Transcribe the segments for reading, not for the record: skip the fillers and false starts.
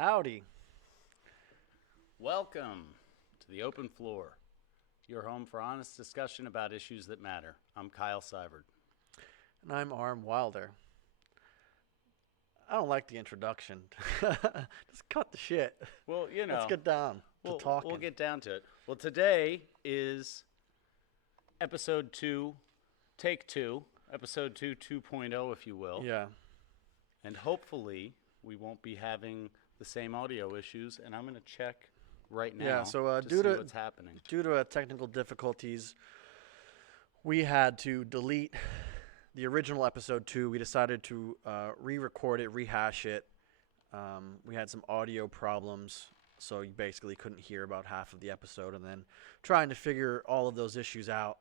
Howdy. Welcome to the Open Floor, your home for honest discussion about issues that matter. I'm Kyle Seibert. And I'm Arm Wilder. I don't like the introduction. Just cut the shit. Well, Let's get down to talking. We'll get down to it. Well, today is episode 2, take 2, episode 2 2.0, if you will. Yeah. And hopefully we won't be having the same audio issues, and I'm going to check right now Yeah, so to due see to what's happening. Due to technical difficulties, we had to delete the original episode 2. We decided to re-record it, rehash it. We had some audio problems, so you basically couldn't hear about half of the episode. And then trying to figure all of those issues out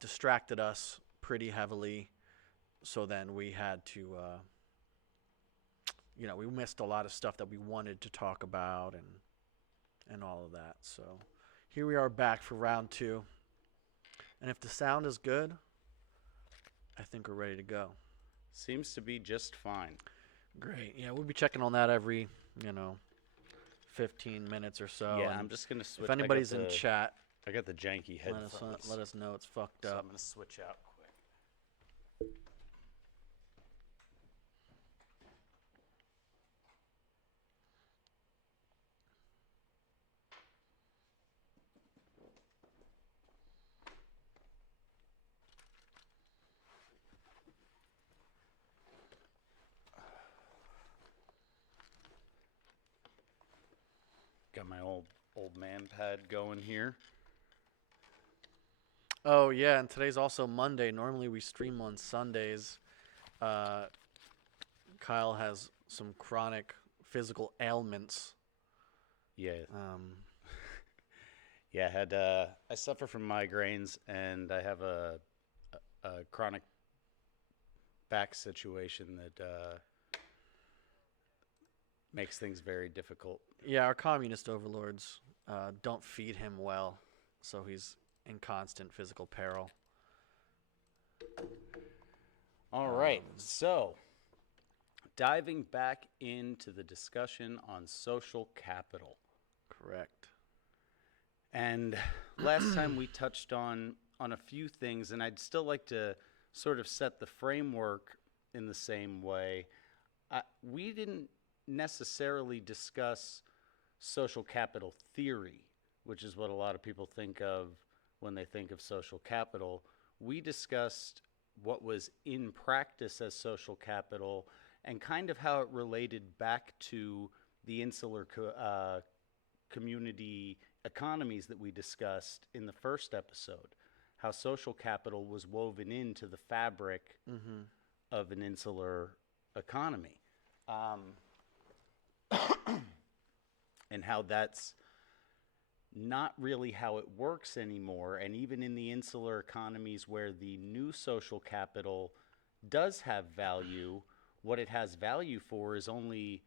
distracted us pretty heavily. So then we had to, we missed a lot of stuff that we wanted to talk about and all of that. So here we are back for round 2. And if the sound is good, I think we're ready to go. Seems to be just fine. Great. Yeah, we'll be checking on that every, 15 minutes or so. Yeah, And I'm just going to switch. if anybody's in chat, I got the janky headphones. let us know it's fucked So I'm up. going to switch out quick. Got my old man pad going here. Oh, yeah, and today's also Monday. Normally we stream on Sundays. Kyle has some chronic physical ailments. Yeah. Um, Yeah, I suffer from migraines, and I have a chronic back situation that makes things very difficult. yeah, our communist overlords don't feed him well, so he's in constant physical peril. All right, so diving back into the discussion on social capital. Correct. And last time we touched on a few things, and I'd still like to sort of set the framework in the same way. We didn't necessarily discuss social capital theory, which is what a lot of people think of when they think of social capital. We discussed what was in practice as social capital and kind of how it related back to the insular community economies that we discussed in the first episode, how social capital was woven into the fabric of an insular economy, and how that's not really how it works anymore. And even in the insular economies where the new social capital does have value, what it has value for is only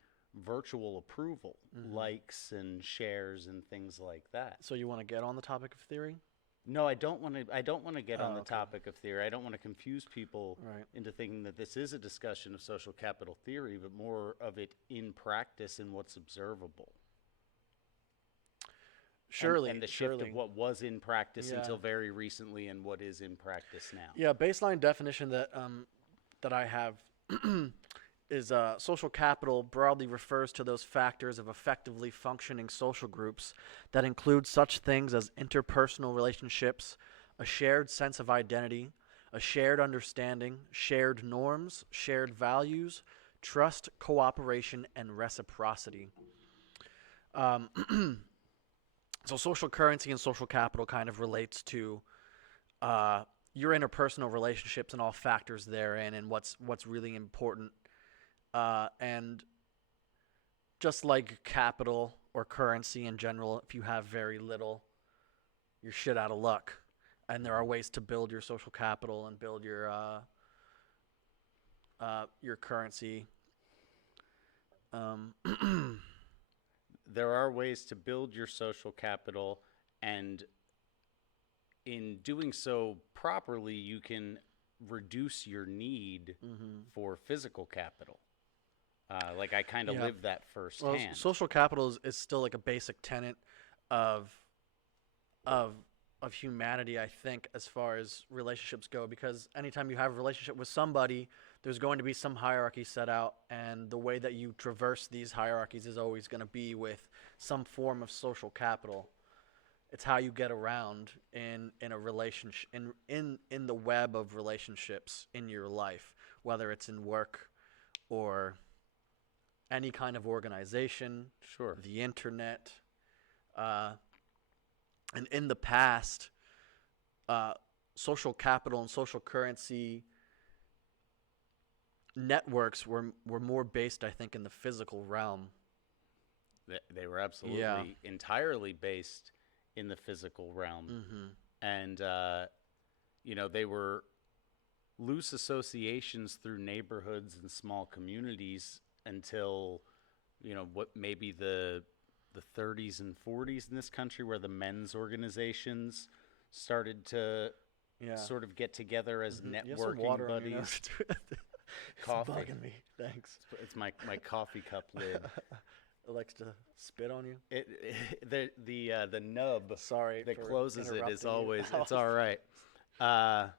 virtual approval, likes and shares and things like that. So you want to get on the topic of theory? No, I don't want to get on the okay. topic of theory. I don't want to confuse people Right. into thinking that this is a discussion of social capital theory, but more of it in practice and what's observable. Surely. And the shift surely. of what was in practice Yeah. until very recently and what is in practice now. Yeah, baseline definition that I have is social capital broadly refers to those factors of effectively functioning social groups that include such things as interpersonal relationships, a shared sense of identity, a shared understanding, shared norms, shared values, trust, cooperation, and reciprocity. So social currency and social capital kind of relates to your interpersonal relationships and all factors therein, and what's really important. And just like capital or currency in general, if you have very little, you're shit out of luck. And there are ways to build your social capital and build your currency. There are ways to build your social capital, and in doing so properly, you can reduce your need for physical capital. Like I kind of Yeah. lived that Well, firsthand. social capital is still like a basic tenet of of of humanity, I think, as far as relationships go, because anytime you have a relationship with somebody, there's going to be some hierarchy set out, and the way that you traverse these hierarchies is always going to be with some form of social capital. It's how you get around in a relationship, in the web of relationships in your life, whether it's in work or any kind of organization, Sure. the internet. Uh, and in the past, uh, social capital and social currency networks were more based, I think, in the physical realm. They were Yeah. absolutely entirely based in the physical realm. Mm-hmm. And, they were loose associations through neighborhoods and small communities until, what maybe the 30s and 40s in this country, where the men's organizations started to Yeah. sort of get together as You have some water networking on your buddies. nose. It's Coffee. bugging me. Thanks. It's my coffee cup lid. It likes to spit on you. The nub Sorry that for closes it is interrupting you. always it's all right. Uh,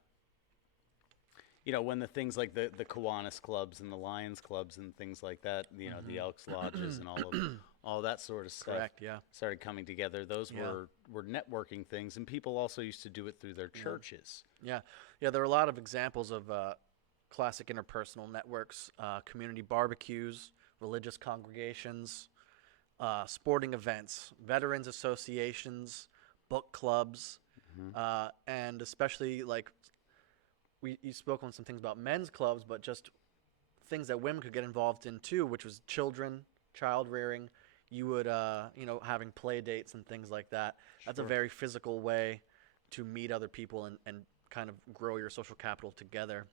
when the things like the Kiwanis clubs and the Lions clubs and things like that, the Elks Lodges and all that sort of stuff Correct. Yeah. started coming together. Those Yeah. were networking things, and people also used to do it through their churches. Yeah. Yeah. There are a lot of examples of classic interpersonal networks, community barbecues, religious congregations, sporting events, veterans associations, book clubs, and especially like you spoke on some things about men's clubs, but just things that women could get involved in too, which was child rearing. You would, having play dates and things like that. That's a Sure. very physical way to meet other people and kind of grow your social capital together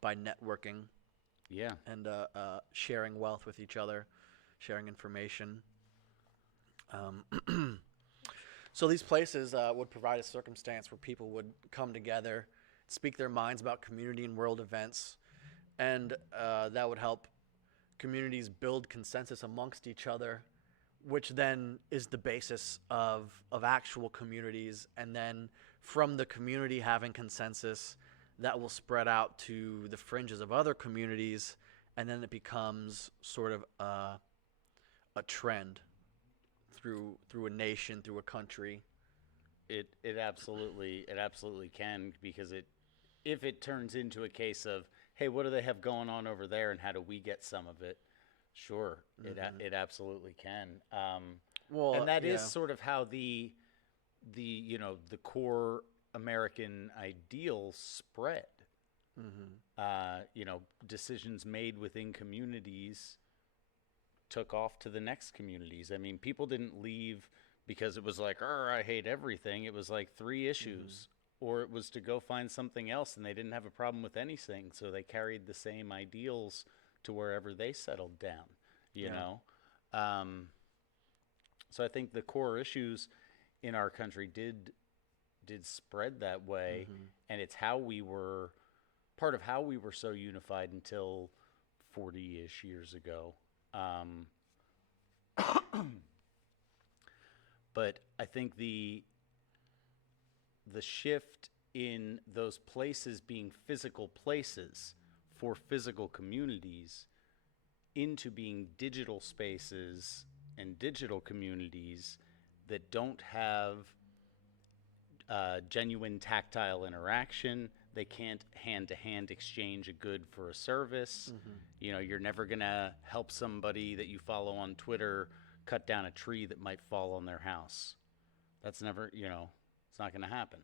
by networking Yeah. and sharing wealth with each other, sharing information. So these places would provide a circumstance where people would come together, speak their minds about community and world events, and that would help communities build consensus amongst each other, which then is the basis of actual communities. And then from the community having consensus, that will spread out to the fringes of other communities, and then it becomes sort of a trend through a nation, through a country. It absolutely can, because if it turns into a case of, hey, what do they have going on over there and how do we get some of it? Sure, it absolutely can. Well, And that is yeah. sort of how the core American ideal spread. Decisions made within communities took off to the next communities. I mean, people didn't leave because it was like, I hate everything. It was like 3 issues, or it was to go find something else, and they didn't have a problem with anything, so they carried the same ideals to wherever they settled down. You Yeah. know, so I think the core issues in our country did spread that way, and it's part of how we were so unified until 40-ish years ago. But I think the shift in those places being physical places for physical communities into being digital spaces and digital communities that don't have genuine tactile interaction. They can't hand-to-hand exchange a good for a service. You're never going to help somebody that you follow on Twitter cut down a tree that might fall on their house. That's never, it's not going to happen.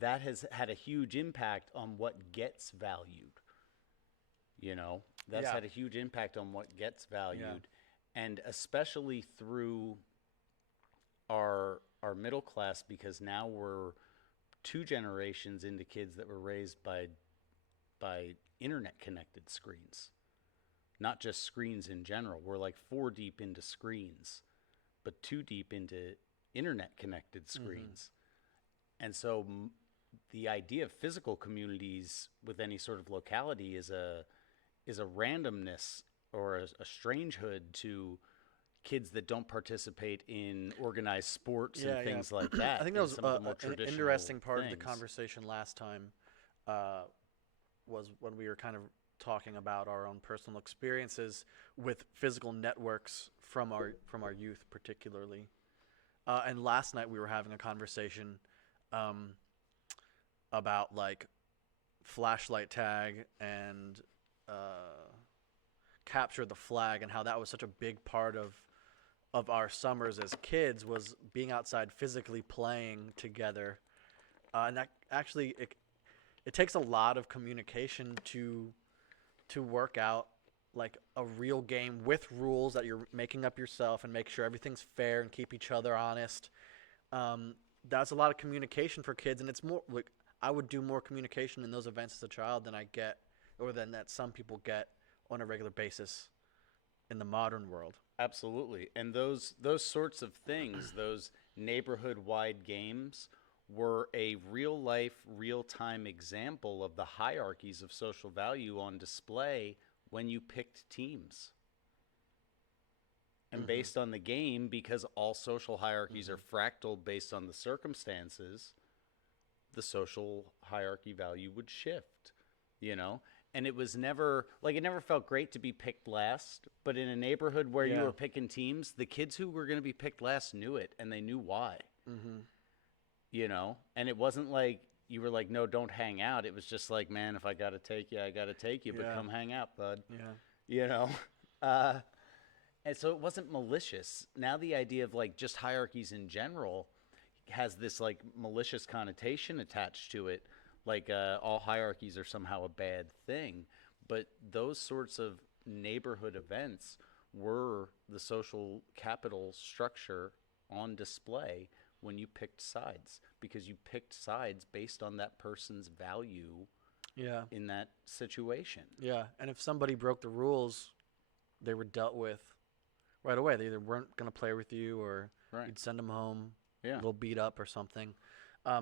That has had a huge impact on what gets valued. That's Yeah. had a huge impact on what gets valued. And especially through our middle class, because now we're 2 generations into kids that were raised by internet connected screens, not just screens in general. We're like 4 deep into screens, but 2 deep into internet connected screens. And so the idea of physical communities with any sort of locality is is a randomness or a strangehood to kids that don't participate in organized sports and things like that. I think that and was some of the more an traditional interesting part of the things. conversation last time. Uh, was when we were kind of talking about our own personal experiences with physical networks from our youth, particularly. And last night we were having a conversation um, about like flashlight tag and capture the flag, and how that was such a big part of our summers as kids, was being outside physically playing together. And that actually it takes a lot of communication to work out like a real game with rules that you're making up yourself and make sure everything's fair and keep each other honest. Um, that's a lot of communication for kids, and it's more like I would do more communication in those events as a child than I get, or than that some people get on a regular basis in the modern world. Absolutely. And those sorts of things, those neighborhood-wide games were a real life, real-time example of the hierarchies of social value on display when you picked teams. And based on the game, because all social hierarchies are fractal based on the circumstances, the social hierarchy value would shift, you know? And it was never, like, it never felt great to be picked last, but in a neighborhood where you Yeah. were picking teams, the kids who were going to be picked last knew it, and they knew why, you know? And it wasn't like you were like, no, don't hang out. It was just like, man, if I got to take you, I got to take you, but Yeah. come hang out, bud, Yeah. you know? Uh, and so it wasn't malicious. Now the idea of like just hierarchies in general has this like malicious connotation attached to it, like all hierarchies are somehow a bad thing. But those sorts of neighborhood events were the social capital structure on display when you picked sides, because you picked sides based on that person's value Yeah. in that situation. Yeah. And if somebody broke the rules, they were dealt with right away. They either weren't going to play with you, or Right. you'd send them home a Yeah. little beat up or something.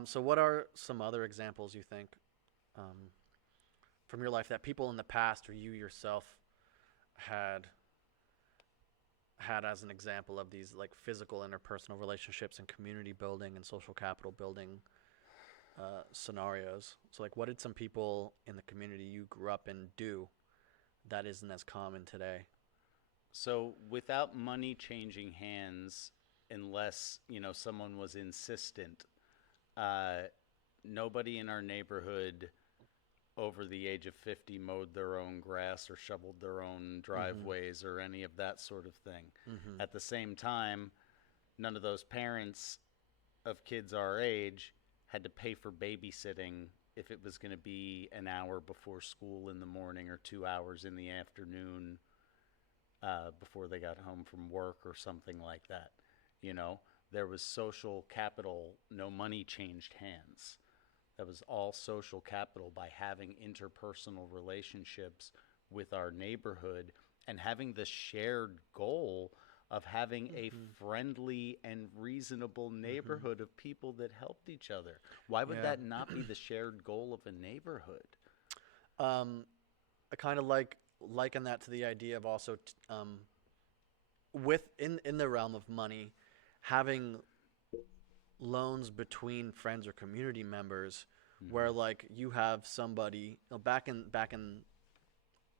So what are some other examples you think from your life that people in the past or you yourself had as an example of these like physical interpersonal relationships and community building and social capital building scenarios? So like, what did some people in the community you grew up in do that isn't as common today? So without money changing hands, unless someone was insistent, uh, nobody in our neighborhood over the age of 50 mowed their own grass or shoveled their own driveways or any of that sort of thing. At the same time, none of those parents of kids our age had to pay for babysitting if it was going to be an hour before school in the morning or 2 hours in the afternoon before they got home from work or something like that. There was social capital, no money changed hands. That was all social capital by having interpersonal relationships with our neighborhood and having the shared goal of having a friendly and reasonable neighborhood of people that helped each other. Why would Yeah. that not be the shared goal of a neighborhood? I kind of liken that to the idea of also in the realm of money, having loans between friends or community members, where like you have somebody back in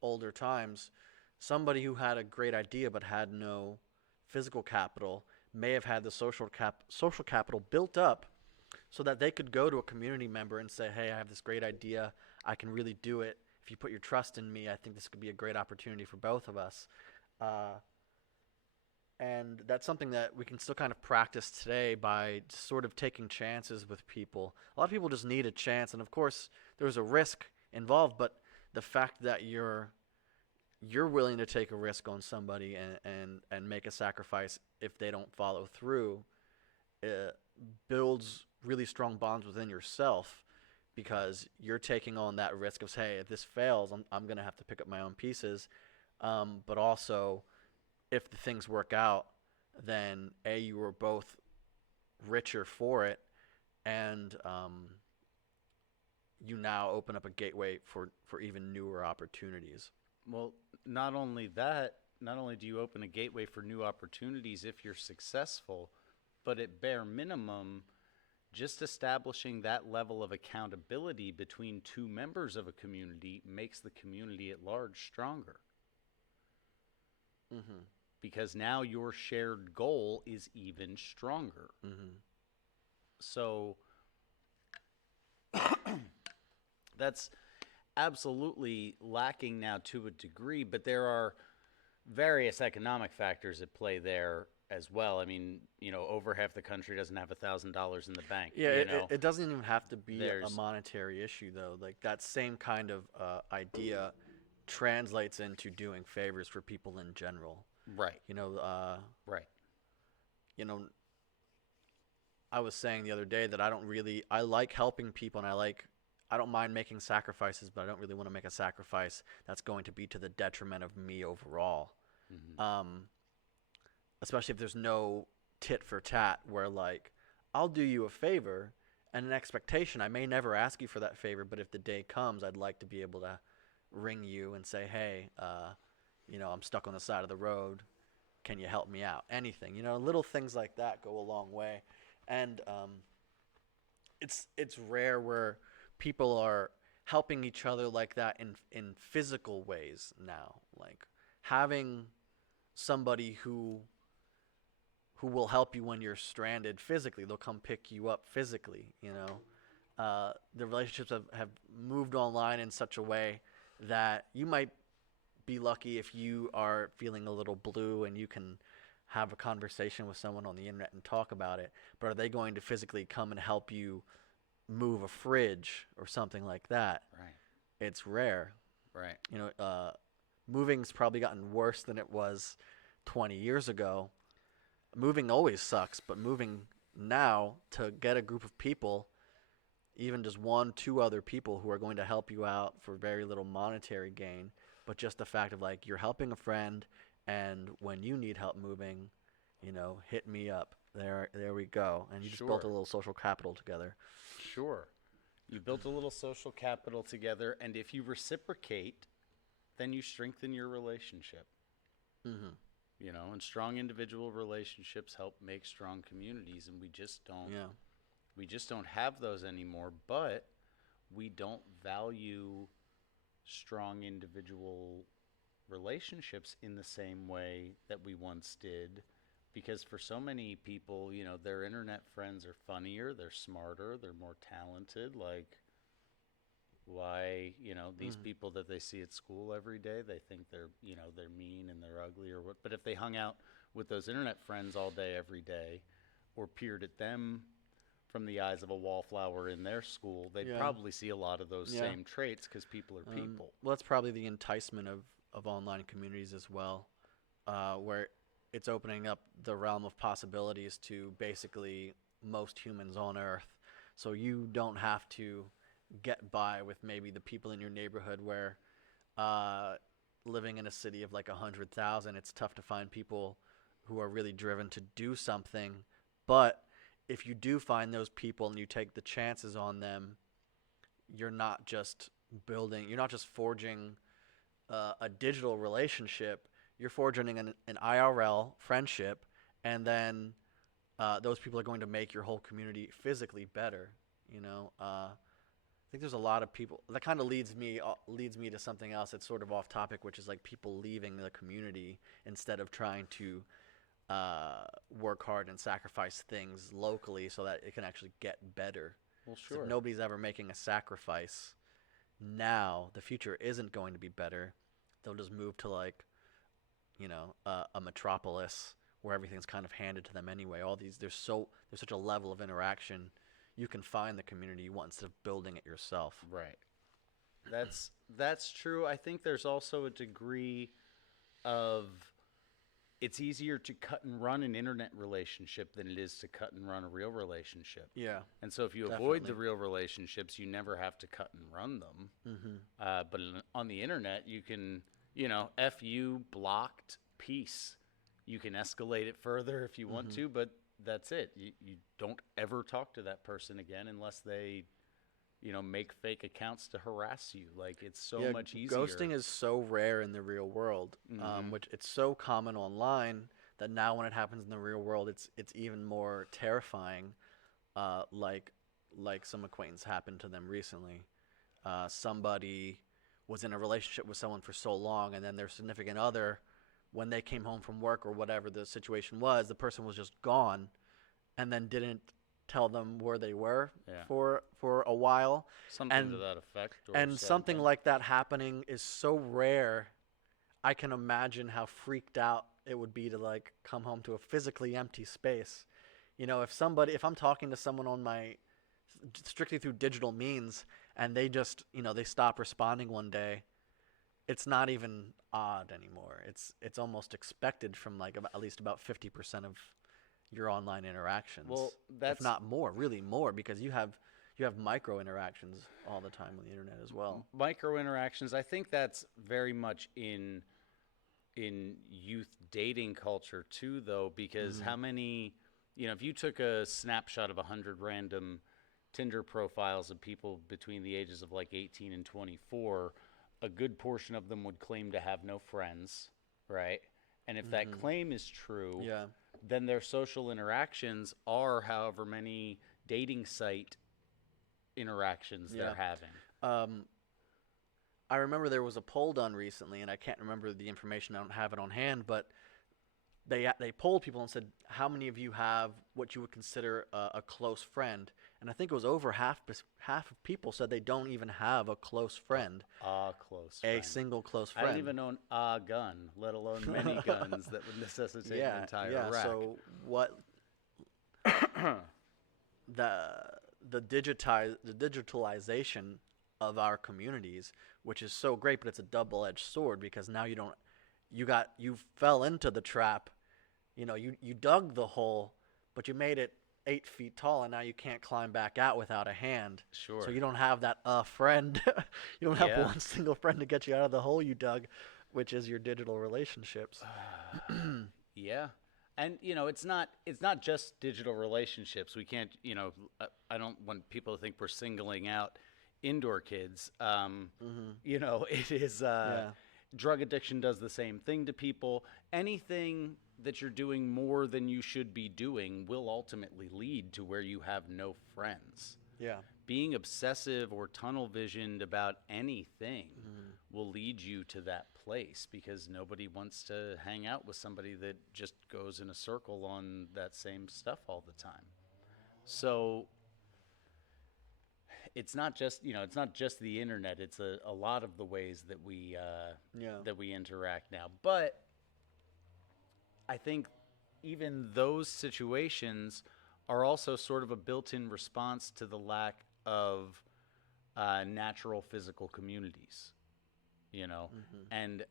older times, somebody who had a great idea but had no physical capital may have had the social capital built up so that they could go to a community member and say, hey, I have this great idea, I can really do it. If you put your trust in me, I think this could be a great opportunity for both of us. And that's something that we can still kind of practice today by sort of taking chances with people. A lot of people just need a chance, and of course, there's a risk involved. But the fact that you're willing to take a risk on somebody and make a sacrifice if they don't follow through, it builds really strong bonds within yourself, because you're taking on that risk of, hey, if this fails, I'm going to have to pick up my own pieces. But also, if the things work out, then you were both richer for it, and you now open up a gateway for even newer opportunities. Well, not only that, not only do you open a gateway for new opportunities if you're successful, but at bare minimum, just establishing that level of accountability between two members of a community makes the community at large stronger. Mm-hmm. Because now your shared goal is even stronger. Mm-hmm. So that's absolutely lacking now to a degree, but there are various economic factors at play there as well. I mean, over half the country doesn't have $1,000 in the bank. Yeah, it doesn't even have to be a There's- monetary issue though. Like that same kind of idea translates into doing favors for people in general. Right, You know, right. you know, I was saying the other day that I like helping people and I don't mind making sacrifices, but I don't really want to make a sacrifice that's going to be to the detriment of me overall. Mhm. Especially if there's no tit for tat where like I'll do you a favor and an expectation. I may never ask you for that favor, but if the day comes, I'd like to be able to ring you and say, hey, I'm stuck on the side of the road. Can you help me out? Anything, little things like that go a long way. And it's rare where people are helping each other like that in physical ways now. Like having somebody who will help you when you're stranded physically. They'll come pick you up physically. The relationships have moved online in such a way that you might be lucky if you are feeling a little blue and you can have a conversation with someone on the internet and talk about it. But are they going to physically come and help you move a fridge or something like that? Right, It's rare. right. Moving's probably gotten worse than it was 20 years ago. Moving always sucks, but moving now to get a group of people, even just one, two other people who are going to help you out for very little monetary gain, but just the fact of like you're helping a friend, and when you need help moving, hit me up. There we go, and you just built a Sure. little social capital together. Sure. You built a little social capital together, and if you reciprocate, then you strengthen your relationship. Mm-hmm. And strong individual relationships help make strong communities, and Yeah. we just don't have those anymore. But we don't value strong individual relationships in the same way that we once did, because for so many people, their internet friends are funnier, they're smarter, they're more talented. Like, why, these Mm-hmm. people that they see at school every day, they think they're mean and they're ugly or what. But if they hung out with those internet friends all day, every day, or peered at them from the eyes of a wallflower in their school, they'd Yeah. probably see a lot of those Yeah. same traits because people are people. Well, that's probably the enticement of online communities as well, where it's opening up the realm of possibilities to basically most humans on Earth. So you don't have to get by with maybe the people in your neighborhood where living in a city of like 100,000, it's tough to find people who are really driven to do something. But if you do find those people and you take the chances on them, you're not just you're not just forging a digital relationship, you're forging an IRL friendship, and then those people are going to make your whole community physically better. I think there's a lot of people that kind of leads me to something else that's sort of off topic, which is like people leaving the community instead of trying to work hard and sacrifice things locally so that it can actually get better. Well, So if nobody's ever making a sacrifice now, the future isn't going to be better. They'll just move to like, a metropolis where everything's kind of handed to them anyway. There's such a level of interaction. You can find the community you want instead of building it yourself. Right. That's true. I think there's also a degree of it's easier to cut and run an internet relationship than it is to cut and run a real relationship. Yeah. And so if you avoid the Definitely. real relationships, you never have to cut and run them. Mm-hmm. But on the internet, you can, F you, blocked, peace. You can escalate it further if you want Mm-hmm. to, but that's it. You don't ever talk to that person again unless they, make fake accounts to harass you. Like, it's so Yeah, much easier. ghosting is so rare in the real world, which it's so common online that now when it happens in the real world, it's even more terrifying. Like some acquaintance happened to them recently. Somebody was in a relationship with someone for so long, and then their significant other, when they came home from work or whatever the situation was, the person was just gone, and then didn't tell them where they were Yeah. for a while. Something to And that effect. Or and something like that happening is so rare. I can imagine how freaked out it would be to like come home to a physically empty space. If I'm talking to someone on my strictly through digital means and they just, they stop responding one day, it's not even odd anymore. It's almost expected from like at least about 50% of your online interactions. Well, if that's not more, really more, because you have micro interactions all the time on the internet as well. micro interactions. I think that's very much in youth dating culture too, though, because how many, if you took a snapshot of 100 random Tinder profiles of people between the ages of like 18 and 24, a good portion of them would claim to have no friends, right? And if that claim is true, Yeah. then their social interactions are however many dating site interactions they're having. I remember there was a poll done recently, and I can't remember the information. I don't have it on hand, but they polled people and said, how many of you have what you would consider a close friend? And I think it was over half of people said they don't even have a close friend, Close a friend. single close I friend. don't even own a gun, let alone many guns that would necessitate an entire rack. So what the digitalization of our communities, which is so great, but it's a double-edged sword, because now you fell into the trap. You dug the hole, but you made it 8 feet tall, and now you can't climb back out without a hand. Sure. So you don't have that friend. You don't have Yeah. one single friend to get you out of the hole you dug, which is your digital relationships. Yeah. And it's not just digital relationships. We can't, I don't want people to think we're singling out indoor kids. It is drug addiction does the same thing to people. Anything that you're doing more than you should be doing will ultimately lead to where you have no friends. Yeah. Being obsessive or tunnel visioned about anything will lead you to that place, because nobody wants to hang out with somebody that just goes in a circle on that same stuff all the time. So it's not just the internet. It's a lot of the ways that we interact now. But I think even those situations are also sort of a built-in response to the lack of natural physical communities, and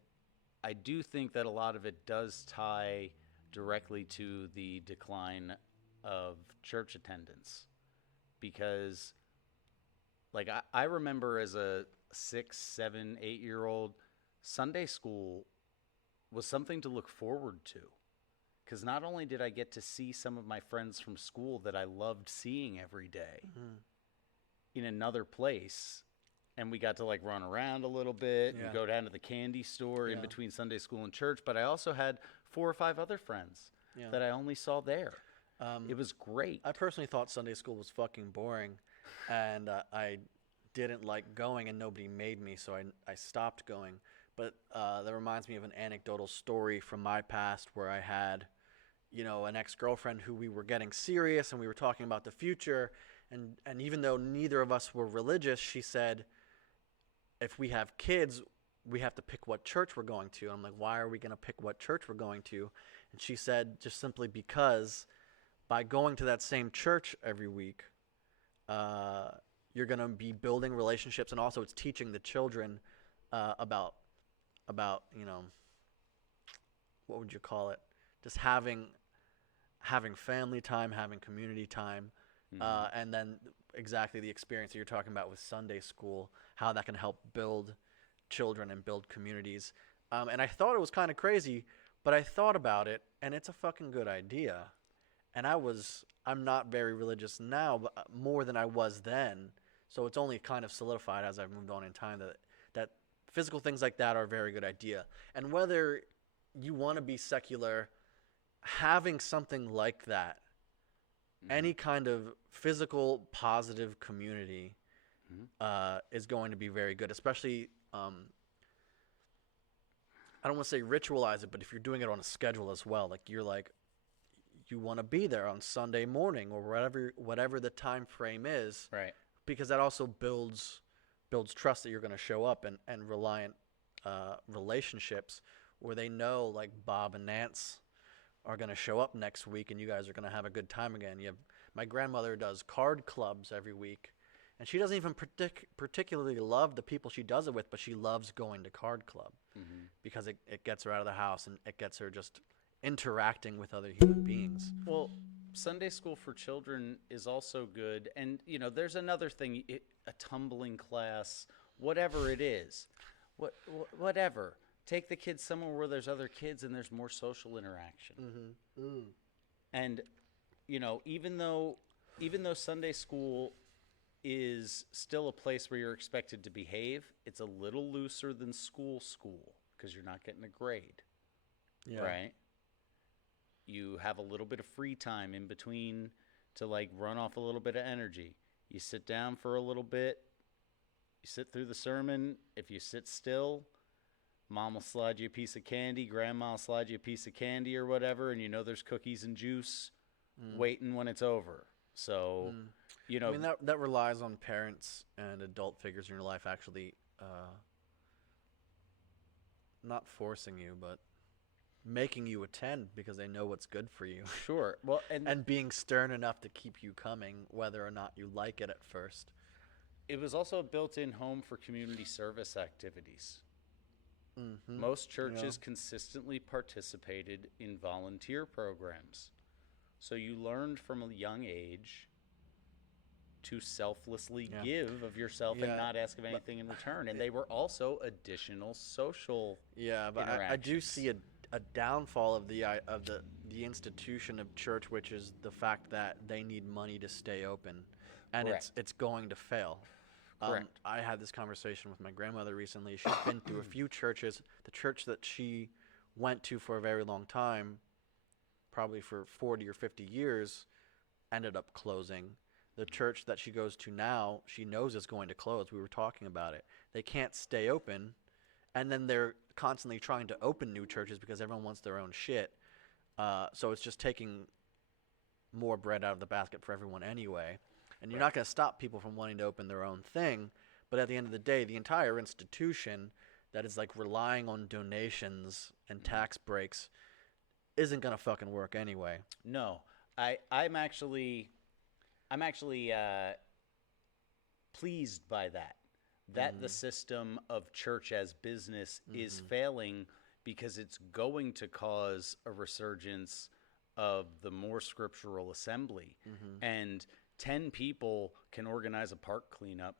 I do think that a lot of it does tie directly to the decline of church attendance, because like I remember as a 6, 7, 8-year-old, Sunday school was something to look forward to, because not only did I get to see some of my friends from school that I loved seeing every day in another place, and we got to like run around a little bit and go down to the candy store in between Sunday school and church, but I also had 4 or 5 other friends that I only saw there. It was great. I personally thought Sunday school was fucking boring, and I didn't like going, and nobody made me, so I stopped going. But that reminds me of an anecdotal story from my past where I had, an ex-girlfriend who we were getting serious, and we were talking about the future, and even though neither of us were religious, she said, if we have kids, we have to pick what church we're going to. And I'm like, why are we going to pick what church we're going to? And she said, just simply because by going to that same church every week, you're going to be building relationships, and also it's teaching the children about what would you call it? Just having family time, having community time, and then exactly the experience that you're talking about with Sunday school, how that can help build children and build communities. And I thought it was kind of crazy, but I thought about it, and it's a fucking good idea. And I'm not very religious now, but more than I was then. So it's only kind of solidified as I've moved on in time that physical things like that are a very good idea. And whether you want to be secular, having something like that, any kind of physical positive community, is going to be very good, especially. I don't want to say ritualize it, but if you're doing it on a schedule as well, like you want to be there on Sunday morning or whatever the time frame is, Right. because that also builds trust that you're going to show up, and reliant relationships where they know like Bob and Nance are going to show up next week and you guys are going to have a good time again. My grandmother does card clubs every week, and she doesn't even particularly love the people she does it with, but she loves going to card club because it gets her out of the house and it gets her just interacting with other human beings. Well, Sunday school for children is also good. And, there's another thing, a tumbling class, whatever it is, whatever. Take the kids somewhere where there's other kids and there's more social interaction. And, even though Sunday school is still a place where you're expected to behave, it's a little looser than school because you're not getting a grade, right? You have a little bit of free time in between to like run off a little bit of energy. You sit down for a little bit, you sit through the sermon. If you sit still, mom will slide you a piece of candy, grandma will slide you a piece of candy or whatever, and there's cookies and juice waiting when it's over. So, I mean, that relies on parents and adult figures in your life actually not forcing you, but making you attend because they know what's good for you. Sure. Well, and being stern enough to keep you coming whether or not you like it at first. It was also a built-in home for community service activities. Most churches consistently participated in volunteer programs. So you learned from a young age to selflessly give of yourself and not ask of anything in return. And they were also additional social but I do see a downfall of the institution of church, which is the fact that they need money to stay open, and it's going to fail. Correct. I had this conversation with my grandmother recently. She's been through a few churches. The church that she went to for a very long time, probably for 40 or 50 years, ended up closing. The church that she goes to now, she knows is going to close. We were talking about it. They can't stay open, and then they're constantly trying to open new churches because everyone wants their own shit. So it's just taking more bread out of the basket for everyone anyway. And you're not going to stop people from wanting to open their own thing, but at the end of the day, the entire institution that is like relying on donations and tax breaks isn't going to fucking work anyway. No, I'm actually pleased by that the system of church as business is failing, because it's going to cause a resurgence of the more scriptural assembly. And 10 people can organize a park cleanup.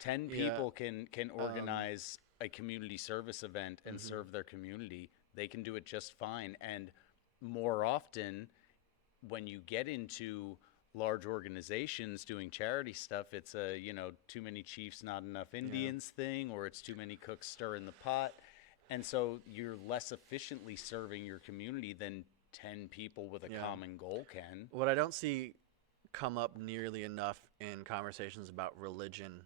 10 people can organize a community service event and serve their community. They can do it just fine. And more often, when you get into large organizations doing charity stuff, it's a, too many chiefs, not enough Indians thing, or it's too many cooks stirring the pot. And so you're less efficiently serving your community than 10 people with a common goal can. What I don't see come up nearly enough in conversations about religion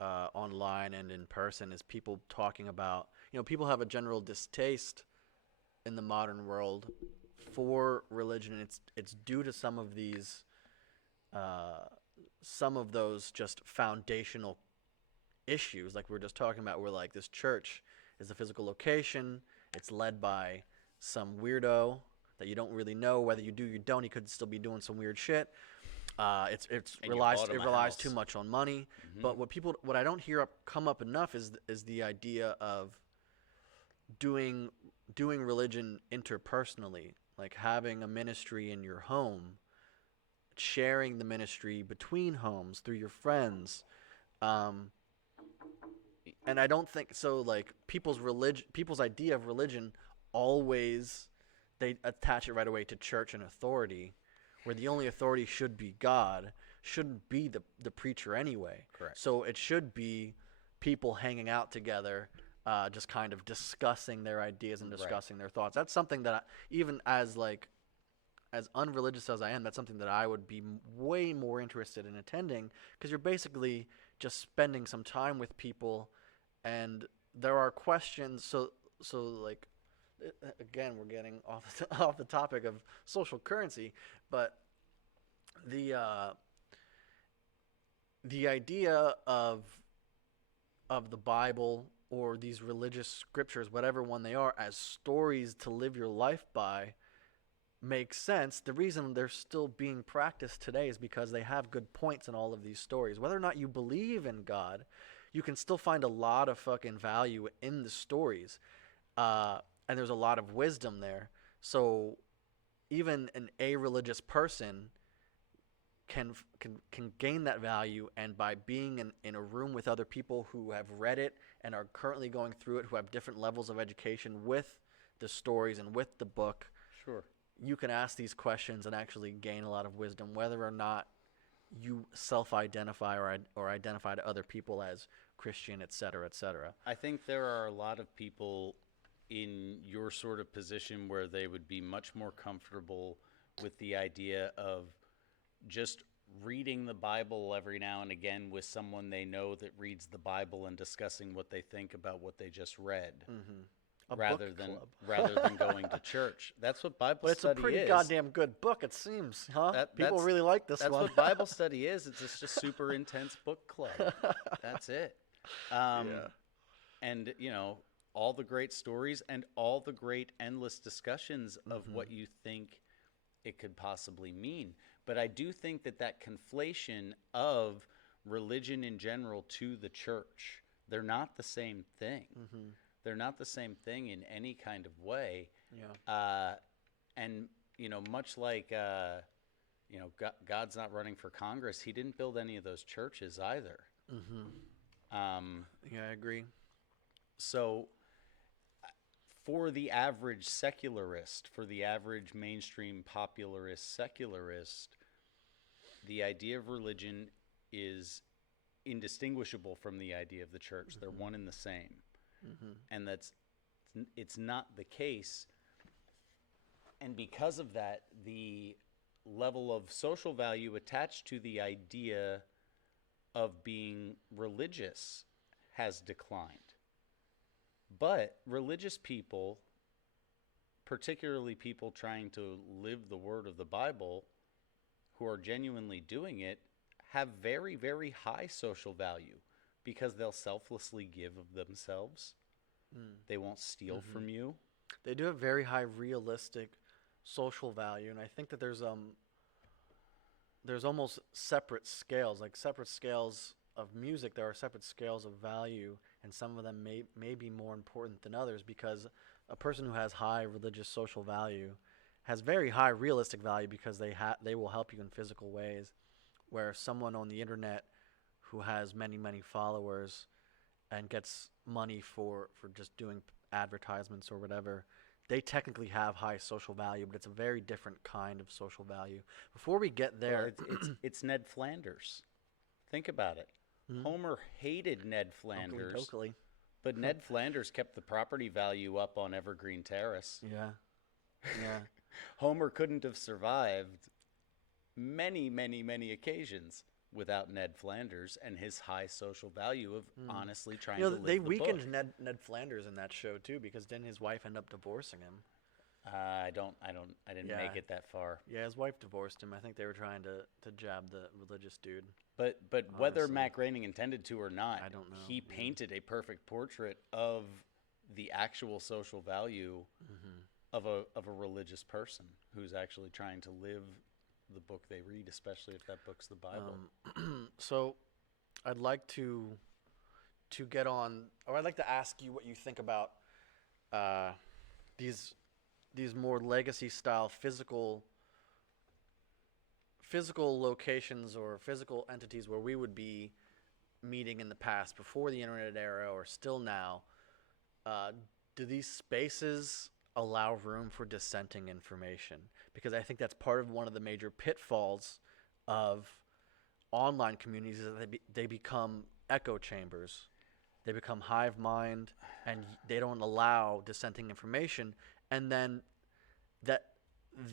online and in person is people talking about, people have a general distaste in the modern world for religion, and it's due to some of these some of those just foundational issues like we were just talking about, where like this church is a physical location, it's led by some weirdo that you don't really know. Whether you do or you don't, he could still be doing some weird shit. It relies too much on money. But what I don't hear come up enough is the idea of doing religion interpersonally, like having a ministry in your home, sharing the ministry between homes through your friends. And I don't think so. Like people's idea of religion, always they attach it right away to church and authority, where the only authority should be God, shouldn't be the preacher anyway. Correct. So it should be people hanging out together, just kind of discussing their ideas and Right. discussing their thoughts. That's something that even as unreligious as I am, that's something that I would be way more interested in attending, because you're basically just spending some time with people, and there are questions. So like, again, we're getting off the topic of social currency, but the the idea of the Bible or these religious scriptures, whatever one they are, as stories to live your life by makes sense. The reason they're still being practiced today is because they have good points in all of these stories. Whether or not you believe in God, you can still find a lot of fucking value in the stories. And there's a lot of wisdom there. So even an a-religious person can gain that value, and by being in a room with other people who have read it and are currently going through it, who have different levels of education with the stories and with the book, Sure. you can ask these questions and actually gain a lot of wisdom, whether or not you self-identify or identify to other people as Christian, et cetera, et cetera. I think there are a lot of people in your sort of position where they would be much more comfortable with the idea of just reading the Bible every now and again with someone they know that reads the Bible and discussing what they think about what they just read, A rather book than club. rather than going to church. That's what Bible But it's a study pretty is. goddamn good book, it seems, huh? People That's- really like this That's one. what Bible study is. It's just a super intense book club. That's it. Yeah. And all the great stories and all the great endless discussions of what you think it could possibly mean. But I do think that conflation of religion in general to the church, they're not the same thing. They're not the same thing in any kind of way. Yeah. And much like God's not running for Congress, he didn't build any of those churches either. Yeah, I agree. So for the average secularist, for the average mainstream popularist secularist, the idea of religion is indistinguishable from the idea of the church. They're one and the same. And it's not the case. And because of that, the level of social value attached to the idea of being religious has declined. But religious people, particularly people trying to live the word of the Bible, who are genuinely doing it, have very, very high social value because they'll selflessly give of themselves. They won't steal from you. They do have very high realistic social value, and I think that there's almost separate scales, like separate scales of music. There are separate scales of value, and some of them may be more important than others, because a person who has high religious social value has very high realistic value, because they will help you in physical ways, where someone on the internet who has many followers and gets money for just doing advertisements or whatever, they technically have high social value, but it's a very different kind of social value. Before we get there, It's Ned Flanders. Think about it. Homer hated Ned Flanders, Oakley. but Ned Flanders kept the property value up on Evergreen Terrace. Yeah. Yeah. Homer couldn't have survived many occasions without Ned Flanders and his high social value of honestly trying to live They the weakened book. Ned Flanders in that show too, because didn't his wife end up divorcing him? I didn't Yeah. make it that far. Yeah, his wife divorced him. I think they were trying to jab the religious dude. But whether Honestly. Matt Groening intended to or not, I don't know. he painted a perfect portrait of the actual social value of a religious person who's actually trying to live the book they read, especially if that book's the Bible. So, I'd like to get on, or I'd like to ask you what you think about these more legacy style physical locations or physical entities where we would be meeting in the past, before the internet era or still now. Do these spaces allow room for dissenting information? Because I think that's part of one of the major pitfalls of online communities is that they become echo chambers. They become hive mind, and they don't allow dissenting information. And then that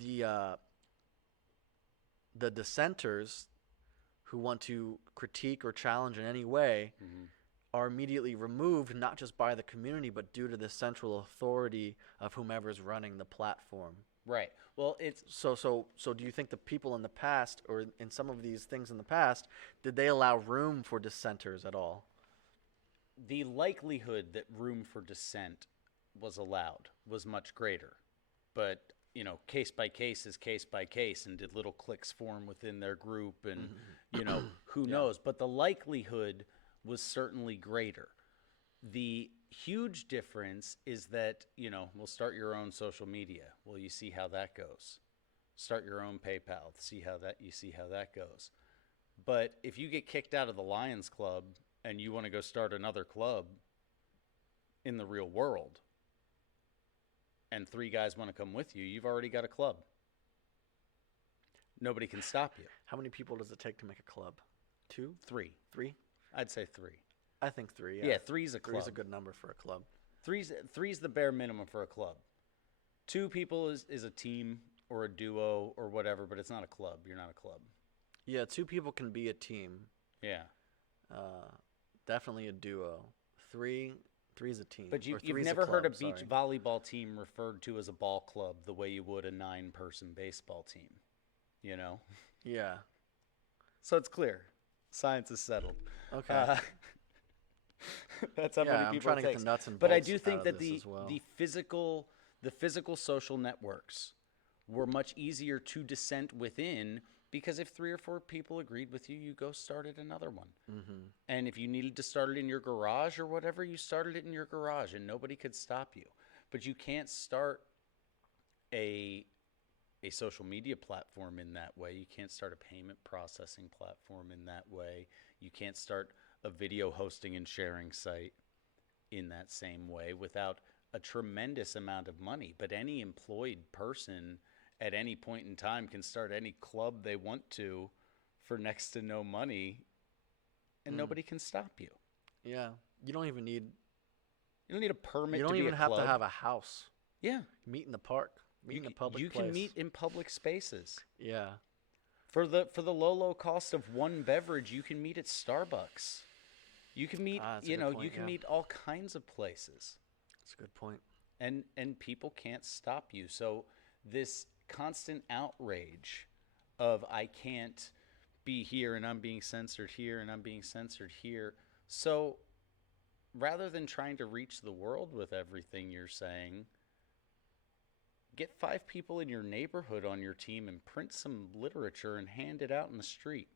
the the dissenters who want to critique or challenge in any way are immediately removed, not just by the community, but due to the central authority of whomever's running the platform. Right. Well, it's So do you think the people in the past, or in some of these things in the past, did they allow room for dissenters at all? the likelihood that room for dissent was allowed was much greater. But, case by case is case by case, and did little cliques form within their group, and, who knows? But the likelihood was certainly greater. The huge difference is that, we'll start your own social media. Well, you see how that goes. Start your own PayPal. See how that goes. But if you get kicked out of the Lions Club and you want to go start another club in the real world, and 3 guys want to come with you, you've already got a club. Nobody can stop you. How many people does it take to make a club? 2? 3. 3? I'd say 3. I think 3. Yeah, 3's a club. 3's a good number for a club. Three's the bare minimum for a club. 2 people is a team or a duo or whatever, but it's not a club. You're not a club. Yeah, 2 people can be a team. Yeah. Definitely a duo. 3's a team. But you've three's never heard a club, beach volleyball team referred to as a ball club the way you would a 9-person baseball team, Yeah. So it's clear. Science is settled. Okay. That's how many I'm people trying it to get takes. the nuts and But I bolts do think out of that this as well. the physical social networks were much easier to dissent within, because if 3 or 4 people agreed with you, you go started another one. Mm-hmm. And if you needed to start it in your garage or whatever, you started it in your garage, and nobody could stop you. But you can't start a social media platform in that way. You can't start a payment processing platform in that way. You can't start a video hosting and sharing site in that same way without a tremendous amount of money. But any employed person at any point in time can start any club they want to for next to no money, and nobody can stop you. Yeah. You don't even need a permit You to don't be even a have club. to have a house. Yeah. Meet in the park. Meet in a public you place. can meet in public spaces. Yeah. For the low cost of one beverage, you can meet at Starbucks. You can meet, that's a good point, you can yeah. meet all kinds of places. That's a good point. And people can't stop you. So this constant outrage of I can't be here and I'm being censored here and I'm being censored here. So rather than trying to reach the world with everything you're saying, get 5 people in your neighborhood on your team and print some literature and hand it out in the street.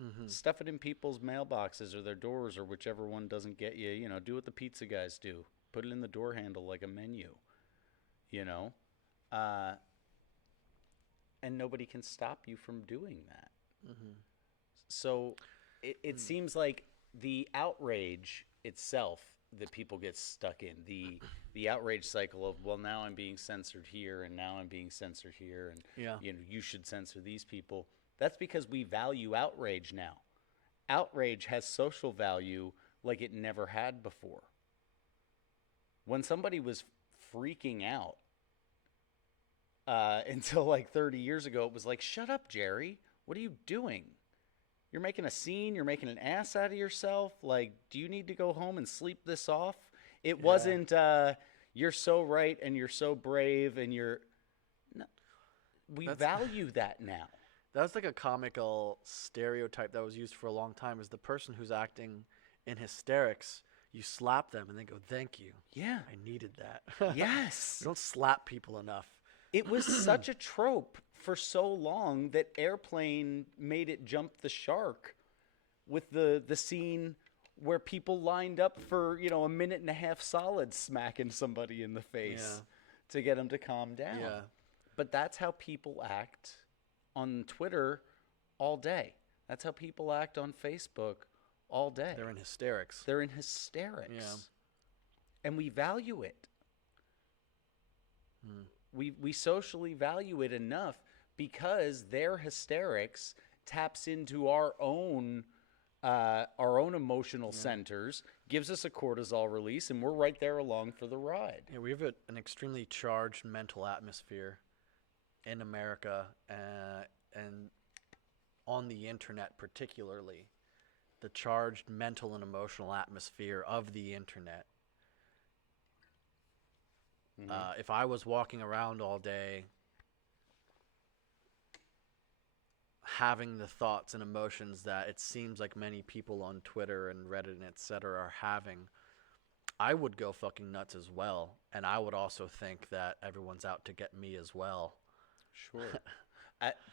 Mm-hmm. Stuff it in people's mailboxes or their doors or whichever one doesn't get you. Do what the pizza guys do. Put it in the door handle like a menu. And nobody can stop you from doing that. Mm-hmm. So it seems like the outrage itself that people get stuck in, the outrage cycle of, well, now I'm being censored here and now I'm being censored here, and Yeah. you should censor these people. That's because we value outrage now. Outrage has social value like it never had before. When somebody was freaking out until like 30 years ago, it was like, shut up, Jerry. What are you doing? You're making a scene. You're making an ass out of yourself. Like, do you need to go home and sleep this off? It wasn't, you're so right and you're so brave and you're... No, we value that now. That's like a comical stereotype that was used for a long time, is the person who's acting in hysterics, you slap them and they go, thank you. Yeah. I needed that. Yes. We don't slap people enough. It was such a trope for so long that Airplane made it jump the shark with the scene where people lined up for, a minute and a half solid smacking somebody in the face to get them to calm down. Yeah. But that's how people act on Twitter all day. That's how people act on Facebook all day. They're in hysterics. They're in hysterics. Yeah. And we value it. We socially value it enough because their hysterics taps into our own emotional centers, gives us a cortisol release, and we're right there along for the ride. Yeah, we have an extremely charged mental atmosphere in America, and on the internet particularly. The charged mental and emotional atmosphere of the internet. If I was walking around all day having the thoughts and emotions that it seems like many people on Twitter and Reddit and etc. are having, I would go fucking nuts as well. And I would also think that everyone's out to get me as well. Sure.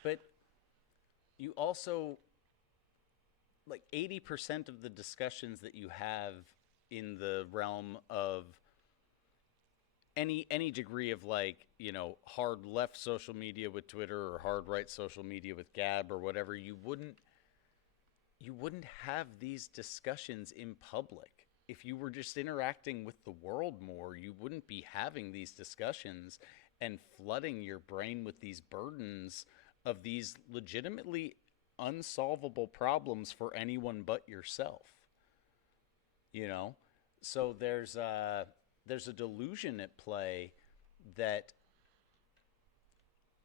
But you also, like 80% of the discussions that you have in the realm of any degree of, like, you know, hard left social media with Twitter or hard right social media with Gab or whatever, you wouldn't have these discussions in public. If you were just interacting with the world more, you wouldn't be having these discussions and flooding your brain with these burdens of these legitimately unsolvable problems for anyone but yourself. You know? So there's a delusion at play that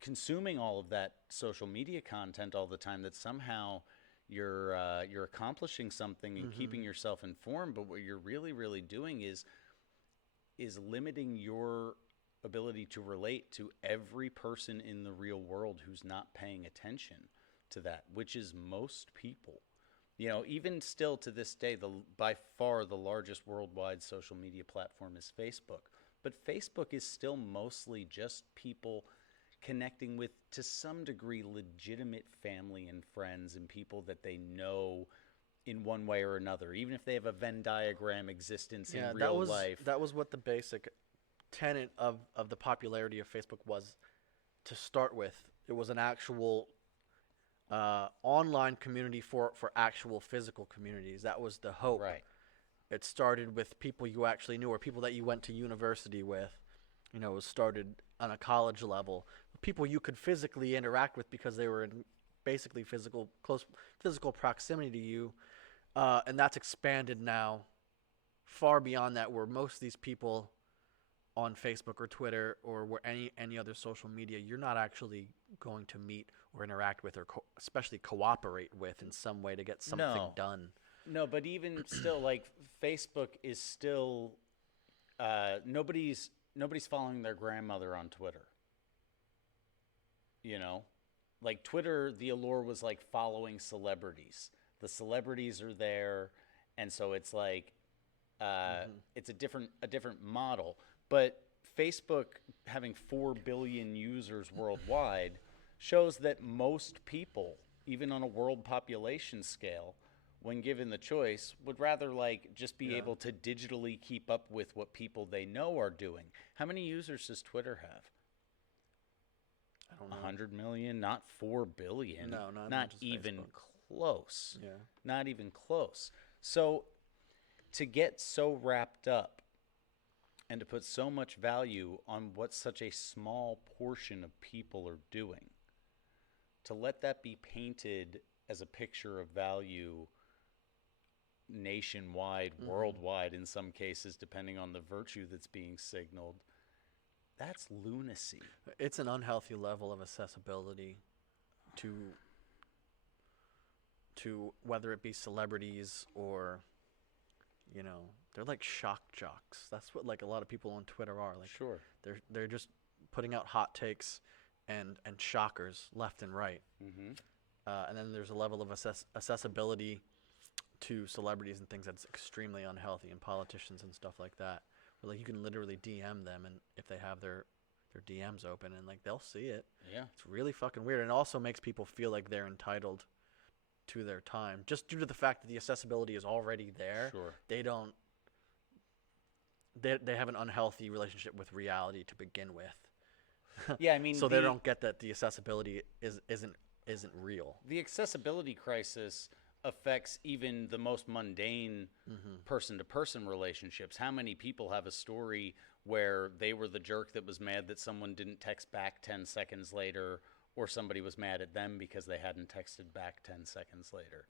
consuming all of that social media content all the time, that somehow you're accomplishing something and keeping yourself informed, but what you're really doing is limiting your ability to relate to every person in the real world who's not paying attention to that, which is most people. You know, even still to this day, by far the largest worldwide social media platform is Facebook. But Facebook is still mostly just people connecting with, to some degree, legitimate family and friends and people that they know in one way or another, even if they have a Venn diagram existence in real life. That was what the basic tenet of the popularity of Facebook was to start with. It was an actual online community for actual physical communities. That was the hope. Right. It started with people you actually knew or people that you went to university with. You know, it was started on a college level. People you could physically interact with because they were in basically close physical proximity to you. And that's expanded now far beyond that, where most of these people on Facebook or Twitter or where any other social media, you're not actually going to meet or interact with or especially cooperate with in some way to get something done. No, but even still, like, Facebook is still nobody's following their grandmother on Twitter. You know, like Twitter, the allure was like following celebrities. The celebrities are there, and so it's like it's a different model. But Facebook having 4 billion users worldwide shows that most people, even on a world population scale, when given the choice, would rather like just be able to digitally keep up with what people they know are doing. How many users does Twitter have? I don't know. 100 million, not 4 billion. No, not not as even Facebook. close. Yeah. Not even close. So to get so wrapped up and to put so much value on what such a small portion of people are doing, to let that be painted as a picture of value nationwide, worldwide in some cases, depending on the virtue that's being signaled, that's lunacy. It's an unhealthy level of accessibility to whether it be celebrities or, you know, they're like shock jocks. That's what like a lot of people on Twitter are. Like, Sure. they're just putting out hot takes and shockers left and right. Mm-hmm. And then there's a level of accessibility to celebrities and things that's extremely unhealthy, and politicians and stuff like that. Where like you can literally DM them, and if they have their DMs open, and like they'll see it. Yeah. It's really fucking weird, and it also makes people feel like they're entitled to their time just due to the fact that the accessibility is already there. Sure. They don't. They have an unhealthy relationship with reality to begin with. Yeah, I mean, so they don't get that the accessibility isn't real. The accessibility crisis affects even the most mundane person-to-person relationships. How many people have a story where they were the jerk that was mad that someone didn't text back 10 seconds later, or somebody was mad at them because they hadn't texted back 10 seconds later.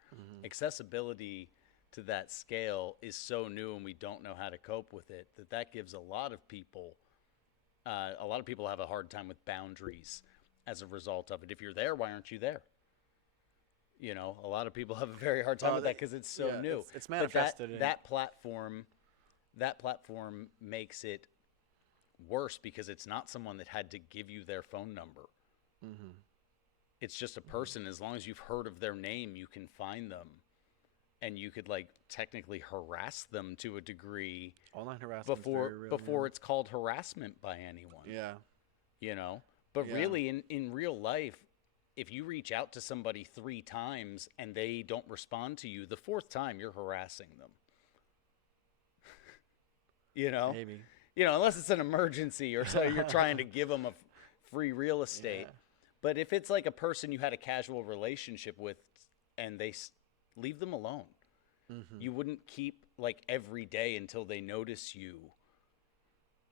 Accessibility to that scale is so new, and we don't know how to cope with it, that gives a lot of people have a hard time with boundaries as a result of it. If you're there, why aren't you there? You know, a lot of people have a very hard time with that because it's so new. It's manifested. But that platform makes it worse because it's not someone that had to give you their phone number. It's just a person. As long as you've heard of their name, you can find them, and you could like technically harass them to a degree. Online harassment before it's called harassment by anyone. Yeah. You know, but really in real life, if you reach out to somebody 3 times and they don't respond to you, the 4th time you're harassing them. You know, Maybe. You know, unless it's an emergency or so you're trying to give them a free real estate. Yeah. But if it's like a person you had a casual relationship with and leave them alone. You wouldn't keep like every day until they notice you.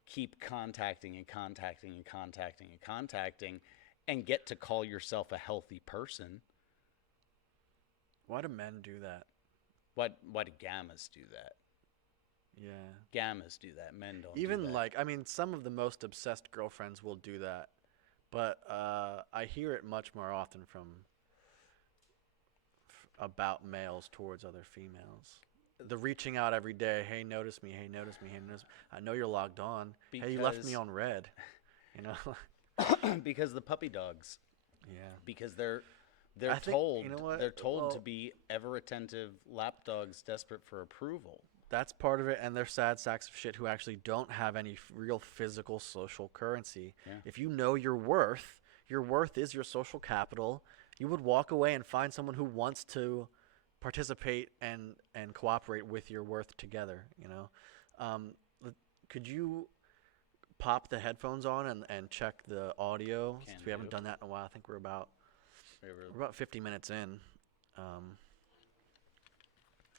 Keep contacting and contacting and contacting and contacting and get to call yourself a healthy person. Why do men do that? Why do gammas do that? Yeah. Gammas do that. Men don't Even do that. like, I mean, some of the most obsessed girlfriends will do that. But I hear it much more often from about males towards other females. The reaching out every day. Hey, notice me. Hey, notice me. Hey, notice me. I know you're logged on. Hey, you left me on red. You know. Because the puppy dogs. Yeah. Because they're I think, told you know what? they're told Well, to be ever attentive lap dogs desperate for approval. That's part of it, and they're sad sacks of shit who actually don't have any real physical social currency. Yeah. If you know your worth is your social capital, you would walk away and find someone who wants to participate and cooperate with your worth together, you know? Could you pop the headphones on and check the audio? Can Since we haven't do. done that in a while. I think we're about 50 minutes in.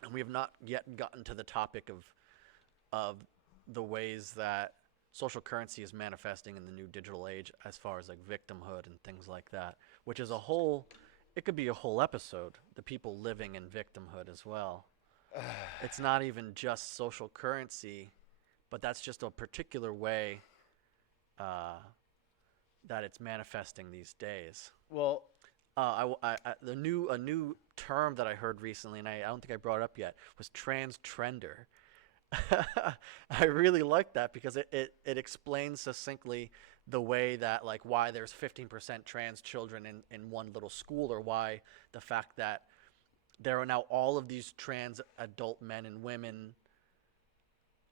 And we have not yet gotten to the topic of the ways that social currency is manifesting in the new digital age as far as like victimhood and things like that, which is it could be a whole episode, the people living in victimhood as well. It's not even just social currency, but that's just a particular way that it's manifesting these days. Well, A new term that I heard recently, and I don't think I brought it up yet, was trans-trender. I really like that because it explains succinctly the way that, like, why there's 15% trans children in one little school, or why the fact that there are now all of these trans adult men and women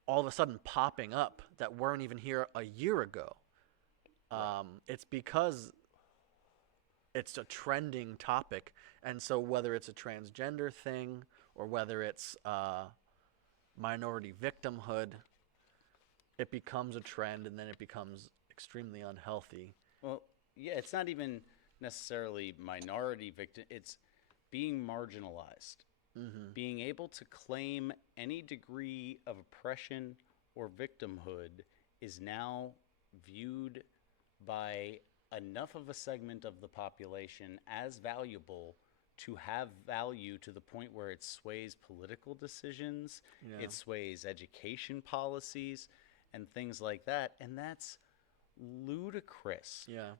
all of a sudden popping up that weren't even here a year ago. It's because it's a trending topic, and so whether it's a transgender thing or whether it's minority victimhood, it becomes a trend, and then it becomes extremely unhealthy. Well, yeah, it's not even necessarily minority victim. It's being marginalized. Being able to claim any degree of oppression or victimhood is now viewed by enough of a segment of the population as valuable to have value to the point where it sways political decisions, Yeah. it sways education policies, and things like that. And that's ludicrous. Yeah.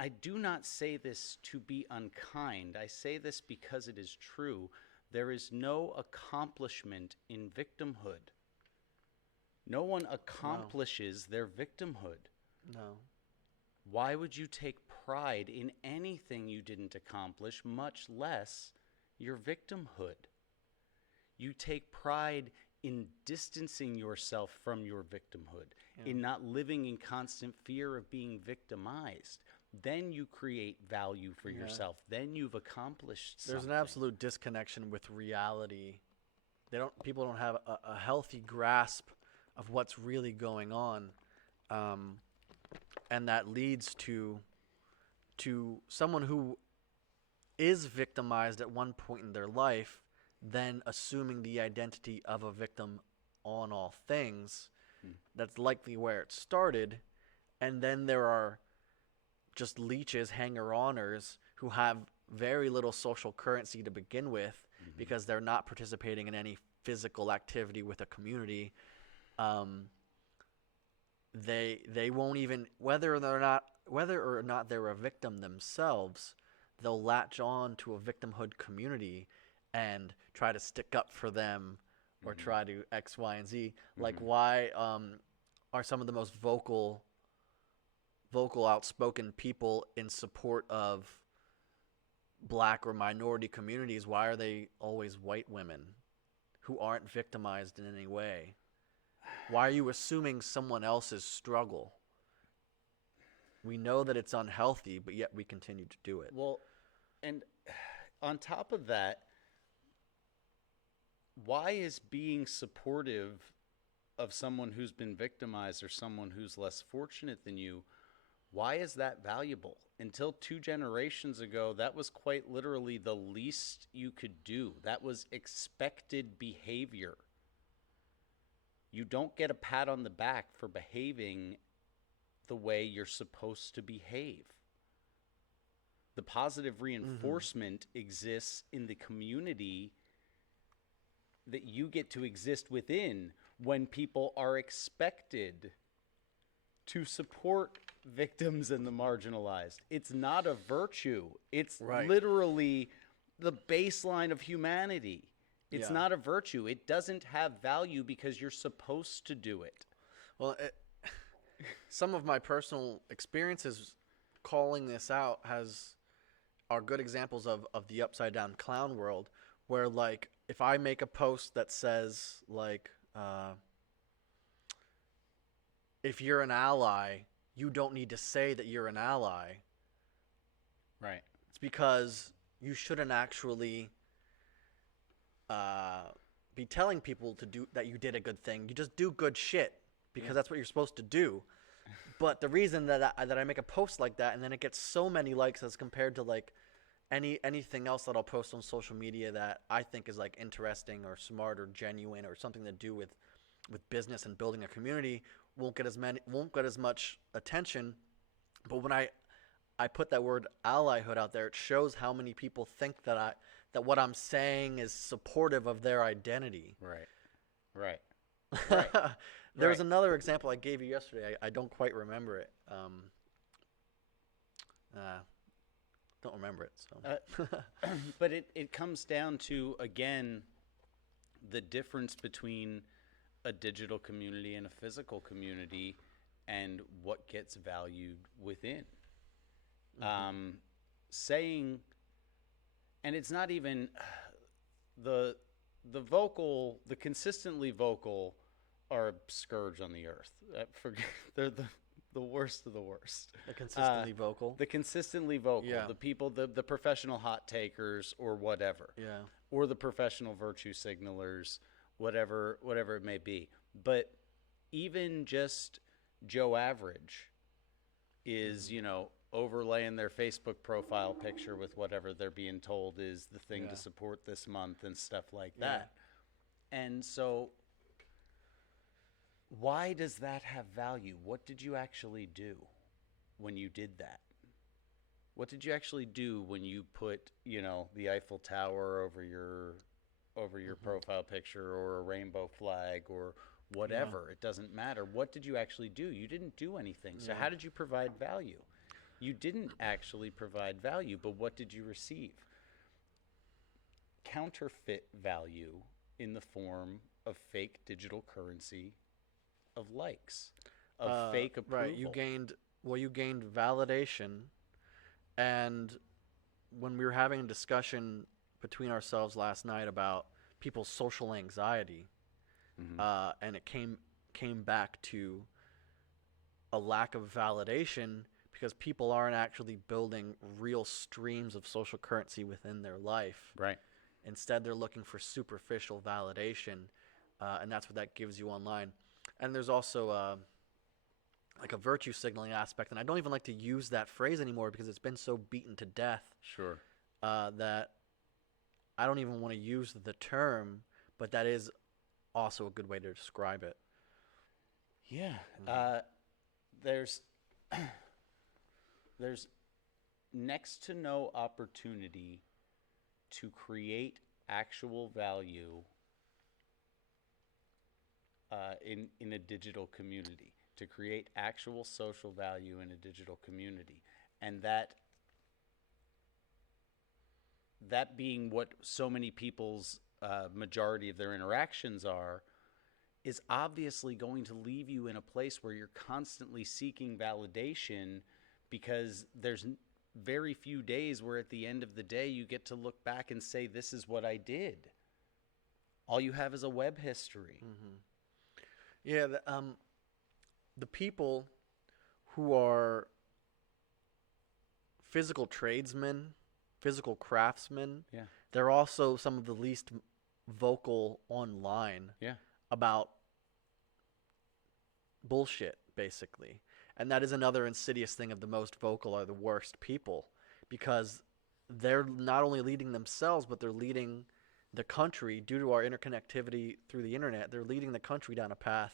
I do not say this to be unkind. I say this because it is true. There is no accomplishment in victimhood. No one accomplishes their victimhood. No. Why would you take pride in anything you didn't accomplish, much less your victimhood? You take pride in distancing yourself from your victimhood, in not living in constant fear of being victimized. Then you create value for yourself. Then you've accomplished something. There's an absolute disconnection with reality. People don't have a healthy grasp of what's really going on. And that leads to someone who is victimized at one point in their life, then assuming the identity of a victim on all things. That's likely where it started. And then there are just leeches, hanger-oners who have very little social currency to begin with because they're not participating in any physical activity with a community. They won't even, whether or not they're a victim themselves, they'll latch on to a victimhood community and try to stick up for them or try to X, Y, and Z. Like, why are some of the most vocal, outspoken people in support of black or minority communities, why are they always white women who aren't victimized in any way? Why are you assuming someone else's struggle? We know that it's unhealthy, but yet we continue to do it. Well, and on top of that, why is being supportive of someone who's been victimized or someone who's less fortunate than you, why is that valuable? Until 2 generations ago, that was quite literally the least you could do. That was expected behavior. You don't get a pat on the back for behaving the way you're supposed to behave. The positive reinforcement exists in the community that you get to exist within when people are expected to support victims and the marginalized. It's not a virtue. It's literally the baseline of humanity. It's not a virtue. It doesn't have value because you're supposed to do it. Well, some of my personal experiences calling this out are good examples of the upside down clown world, where, like, if I make a post that says, like, if you're an ally, you don't need to say that you're an ally. Right. It's because you shouldn't actually be telling people to do that you did a good thing. You just do good shit because that's what you're supposed to do. But the reason that I make a post like that and then it gets so many likes as compared to, like, anything else that I'll post on social media that I think is, like, interesting or smart or genuine or something to do with business and building a community won't get as much attention. But when I put that word allyhood out there, it shows how many people think that what I'm saying is supportive of their identity. Right. There was another example I gave you yesterday. I don't quite remember it. Don't remember it. So, but it comes down to, again, the difference between a digital community and a physical community and what gets valued within. Saying, and it's not even the consistently vocal are a scourge on the earth. They're the worst of the worst. the consistently vocal. The consistently vocal, Yeah. the people, the professional hot takers or whatever. Yeah. Or the professional virtue signalers, whatever it may be. But even just Joe Average is, overlaying their Facebook profile picture with whatever they're being told is the thing to support this month and stuff like that. And so why does that have value? What did you actually do when you did that? What did you actually do when you put, the Eiffel Tower over your profile picture or a rainbow flag or whatever? It doesn't matter. What did you actually do? You didn't do anything. So how did you provide value? You didn't actually provide value, but what did you receive? Counterfeit value in the form of fake digital currency, of likes, of fake approval. Right. You gained validation, and when we were having a discussion between ourselves last night about people's social anxiety, and it came back to a lack of validation because people aren't actually building real streams of social currency within their life. Right. Instead, they're looking for superficial validation, and that's what that gives you online. And there's also like a virtue signaling aspect, and I don't even like to use that phrase anymore because it's been so beaten to death. Sure. That I don't even want to use the term, but that is also a good way to describe it. Yeah. There's there's next to no opportunity to create actual value in a digital community, to create actual social value in a digital community. And that being what so many people's majority of their interactions are, is obviously going to leave you in a place where you're constantly seeking validation, because there's very few days where at the end of the day you get to look back and say, this is what I did. All you have is a web history. Yeah, the people who are physical tradesmen, physical craftsmen, Yeah. they're also some of the least vocal online Yeah. about bullshit, basically. And that is another insidious thing of the most vocal are the worst people, because they're not only leading themselves, but they're leading the country due to our interconnectivity through the internet. They're leading the country down a path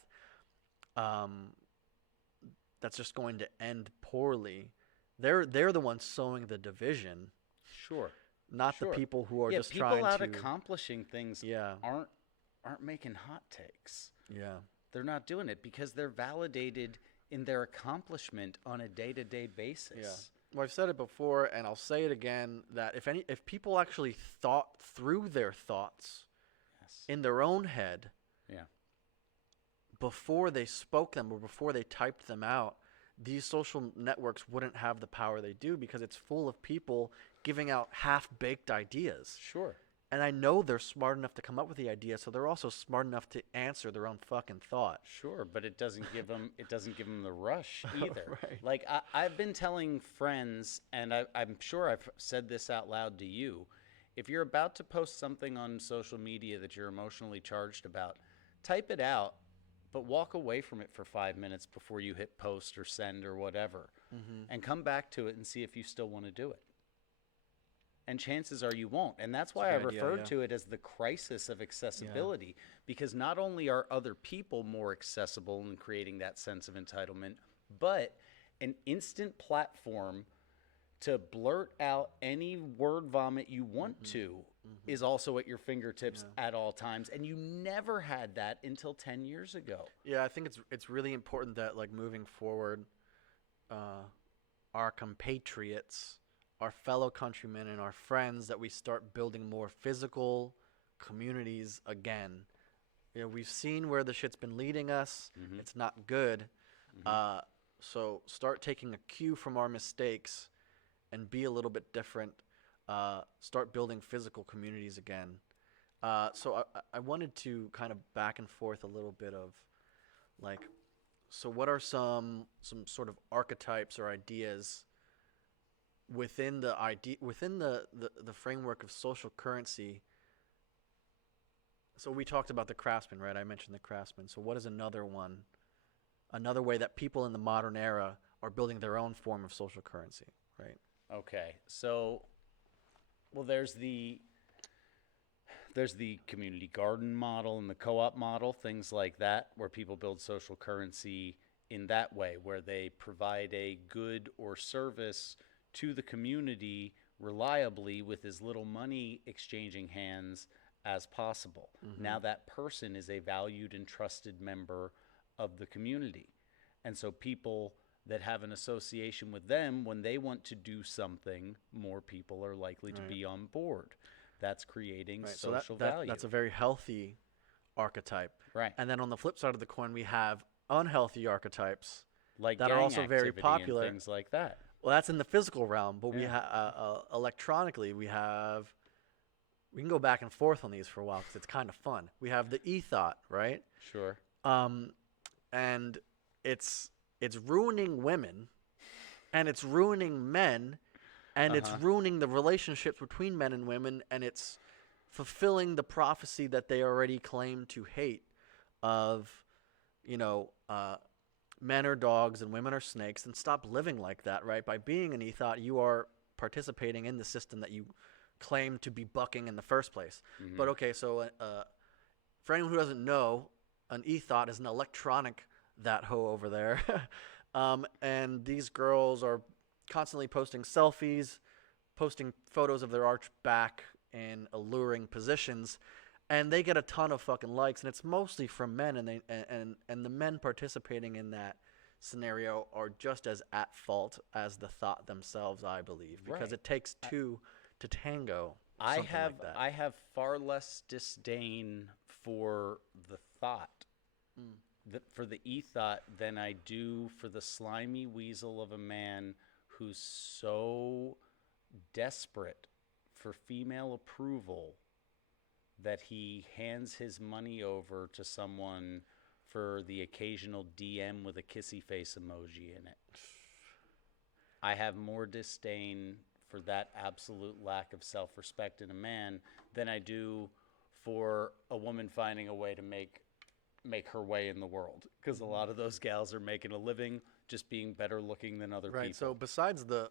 that's just going to end poorly. They're the ones sowing the division, Sure. not the Sure. people who are Yeah, just people trying out to. accomplishing things Yeah, aren't making hot takes. yeah, They're not doing it because they're validated in their accomplishment on a day-to-day basis. yeah. Well, I've said it before, and I'll say it again, that if people actually thought through their thoughts Yes. in their own head Yeah. before they spoke them or before they typed them out, these social networks wouldn't have the power they do, because it's full of people giving out half-baked ideas. Sure. And I know they're smart enough to come up with the idea, so they're also smart enough to answer their own fucking thought. Sure, but it doesn't give them the rush either. Right. Like I've been telling friends, and I'm sure I've said this out loud to you. If you're about to post something on social media that you're emotionally charged about, type it out, but walk away from it for 5 minutes before you hit post or send or whatever, and come back to it and see if you still want to do it. And chances are you won't. And that's why I good idea, referred yeah. to it as the crisis of accessibility, because not only are other people more accessible in creating that sense of entitlement, but an instant platform to blurt out any word vomit you want to is also at your fingertips at all times. And you never had that until 10 years ago. Yeah, I think it's really important that, like, moving forward, our compatriots, our fellow countrymen, and our friends, that we start building more physical communities again. You know, we've seen where the shit's been leading us. It's not good. So start taking a cue from our mistakes and be a little bit different. Start building physical communities again. So I wanted to kind of back and forth a little bit of, like, so what are some sort of archetypes or ideas within the framework of social currency? So we talked about the craftsman, right? I mentioned the craftsman. So what is another way that people in the modern era are building their own form of social currency, right? Okay. So, well, there's the community garden model and the co-op model, things like that, where people build social currency in that way, where they provide a good or service to the community reliably with as little money exchanging hands as possible. Now that person is a valued and trusted member of the community. And so people that have an association with them, when they want to do something, more people are likely to be on board. That's creating Right. social So value. that's a very healthy archetype. Right. And then on the flip side of the coin, we have unhealthy archetypes Like that are gang also very activity and popular. things like that. Well, that's in the physical realm, but we Yeah. have electronically. We can go back and forth on these for a while because it's kind of fun. We have the e-thought, right? Sure. And it's ruining women, and it's ruining men, and it's ruining the relationships between men and women, and it's fulfilling the prophecy that they already claim to hate of, men are dogs and women are snakes, and stop living like that, right? By being an e-thought, you are participating in the system that you claim to be bucking in the first place. But okay, so for anyone who doesn't know, an e-thought is an electronic that hoe over there. And these girls are constantly posting selfies, posting photos of their arched back in alluring positions, and they get a ton of fucking likes, and it's mostly from men, and the men participating in that scenario are just as at fault as the thought themselves, I believe, because Right. it takes two to tango, I something have like that. I have far less disdain for the thought, for the e-thought, than I do for the slimy weasel of a man who's so desperate for female approval that he hands his money over to someone for the occasional DM with a kissy face emoji in it. I have more disdain for that absolute lack of self-respect in a man than I do for a woman finding a way to make her way in the world, because a lot of those gals are making a living just being better looking than other Right. people. So besides the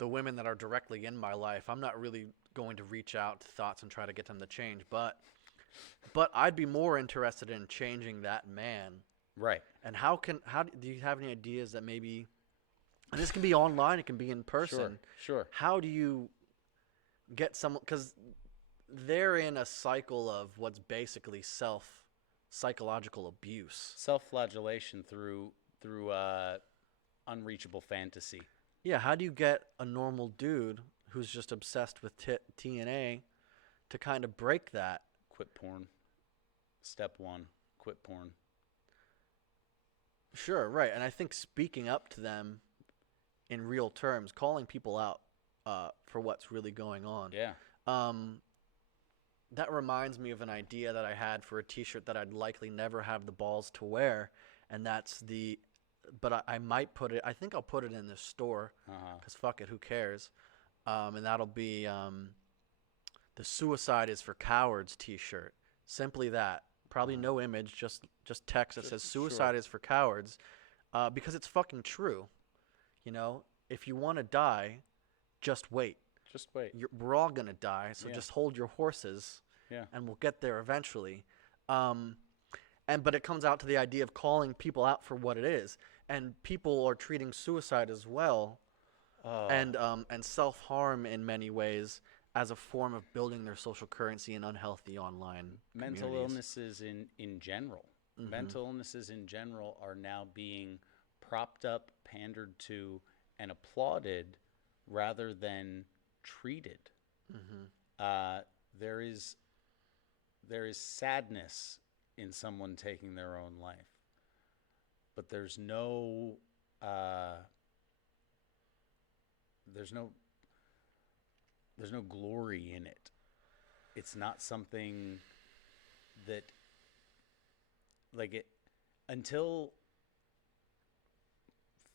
women that are directly in my life, I'm not really going to reach out to thoughts and try to get them to change, but I'd be more interested in changing that man. Right. And do you have any ideas that maybe, and this can be online, it can be in person. Sure. How do you get someone, because they're in a cycle of what's basically psychological abuse. Self-flagellation through unreachable fantasy. Yeah, how do you get a normal dude who's just obsessed with TNA to kind of break that? Quit porn. Step 1, quit porn. Sure, right. And I think speaking up to them in real terms, calling people out for what's really going on. Yeah. That reminds me of an idea that I had for a T-shirt that I'd likely never have the balls to wear, and that's but I might put it. I think I'll put it in the store because fuck it, who cares? And that'll be the "Suicide is for Cowards" T-shirt. Simply that. Probably no image, just text that says "Suicide is for cowards," because it's fucking true. You know, if you want to die, just wait. Just wait. We're all gonna die, so Yeah. just hold your horses, Yeah. and we'll get there eventually. But it comes out to the idea of calling people out for what it is, and people are treating suicide as well, Oh. and self harm in many ways as a form of building their social currency in unhealthy online Mental communities. illnesses in general. Mental illnesses in general are now being propped up, pandered to, and applauded rather than treated. There is sadness in someone taking their own life, but there's no glory in it. It's not something that, like, it until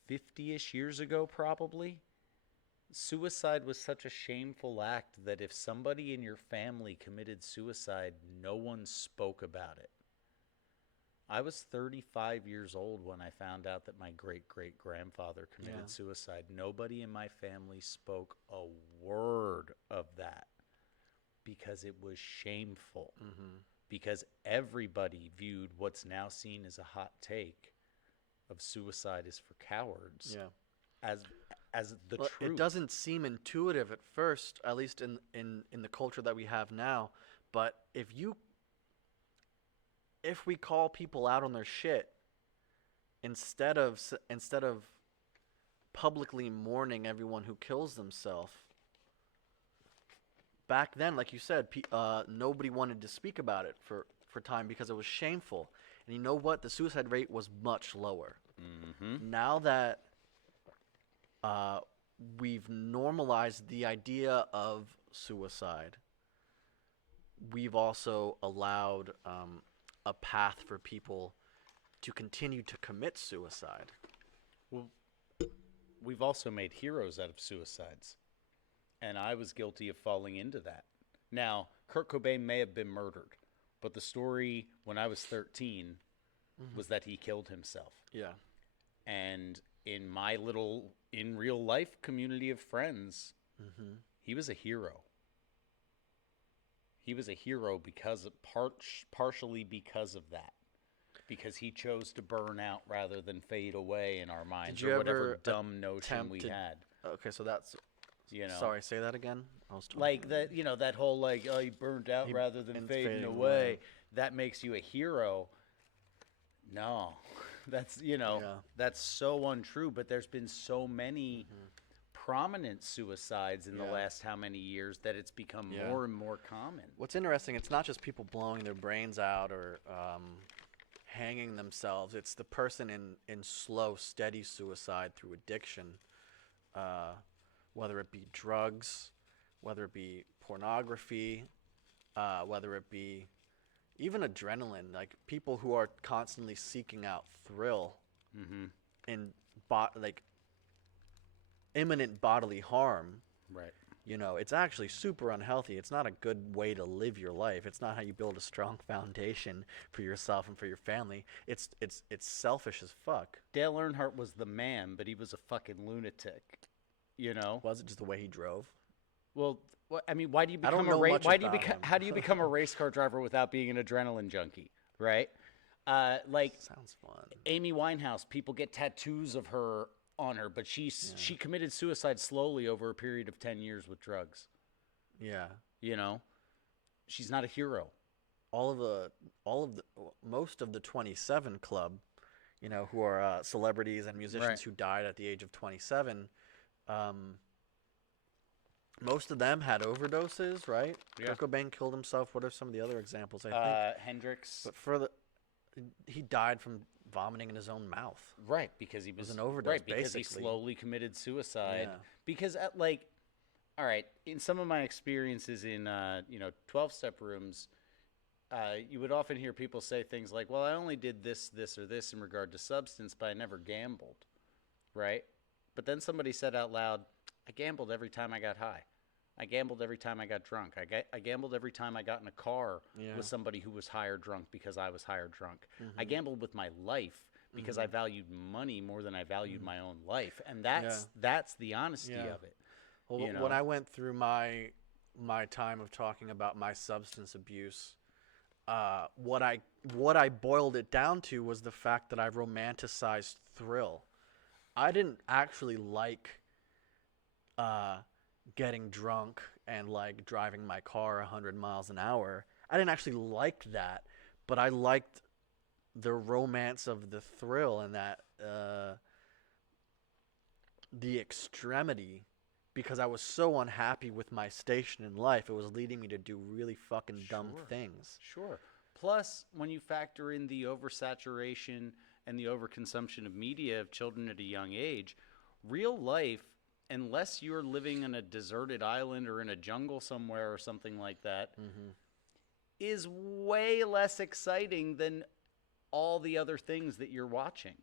50-ish years ago, probably, suicide was such a shameful act that if somebody in your family committed suicide, no one spoke about it. I was 35 years old when I found out that my great-great-grandfather committed suicide. Nobody in my family spoke a word of that because it was shameful. Because everybody viewed what's now seen as a hot take of suicide is for cowards as the Well, truth. it doesn't seem intuitive at first, at least in the culture that we have now. But if we call people out on their shit instead of publicly mourning everyone who kills themselves, back then, like you said, nobody wanted to speak about it for time because it was shameful. And you know what? The suicide rate was much lower. Now that we've normalized the idea of suicide, we've also allowed a path for people to continue to commit suicide. Well, we've also made heroes out of suicides, and I was guilty of falling into that. Now, Kurt Cobain may have been murdered, but the story when I was 13 was that he killed himself. Yeah. And in my little, in real life community of friends, he was a hero. He was a hero because partially because of that. because he chose to burn out rather than fade away in our minds, you or whatever ever dumb notion attempt we to- had. Okay, so that's. You know, Sorry, say that again. I was talking. like that, that whole like, oh, he burned out He- rather than and fading fading away. away. That makes you a hero. No, that's Yeah. that's so untrue. But there's been so many prominent suicides in the Yeah. last how many years that it's become Yeah. more and more common. What's interesting, it's not just people blowing their brains out or hanging themselves. It's the person in slow, steady suicide through addiction, whether it be drugs, whether it be pornography, whether it be even adrenaline. Like people who are constantly seeking out thrill in like imminent bodily harm. Right. It's actually super unhealthy. It's not a good way to live your life. It's not how you build a strong foundation for yourself and for your family. It's selfish as fuck. Dale Earnhardt was the man, but he was a fucking lunatic. Was it just the way he drove? Well, I mean, why do you I don't become a know race? much Why do you about become? him. How do you become a race car driver without being an adrenaline junkie? Right? Like Sounds fun. Amy Winehouse, people get tattoos of her on her, but she committed suicide slowly over a period of 10 years with drugs. Yeah. She's not a hero. Most of the 27 club, who are celebrities and musicians Right. who died at the age of 27, most of them had overdoses, right? Yeah. Kurt Cobain killed himself. What are some of the other examples? I think. Hendrix. But he died from vomiting in his own mouth. Right, because he was an overdose, Right, because basically. he slowly committed suicide. Yeah. Because all right, in some of my experiences in 12-step rooms, you would often hear people say things like, "Well, I only did this, this, or this in regard to substance, but I never gambled," right? But then somebody said out loud, "I gambled every time I got high. I gambled every time I got drunk. I gambled every time I got in a car Yeah. with somebody who was high or drunk because I was high or drunk. I gambled with my life because I valued money more than I valued my own life, and that's the honesty Yeah. of it." Well, You know? when I went through my time of talking about my substance abuse, what I boiled it down to was the fact that I romanticized thrill. I didn't actually like getting drunk and like driving my car 100 miles an hour. I didn't actually like that, but I liked the romance of the thrill and that the extremity, because I was so unhappy with my station in life. It was leading me to do really fucking dumb Sure. things. Sure. Plus, when you factor in the oversaturation and the overconsumption of media of children at a young age, real life, unless you're living on a deserted island or in a jungle somewhere or something like that, is way less exciting than all the other things that you're watching.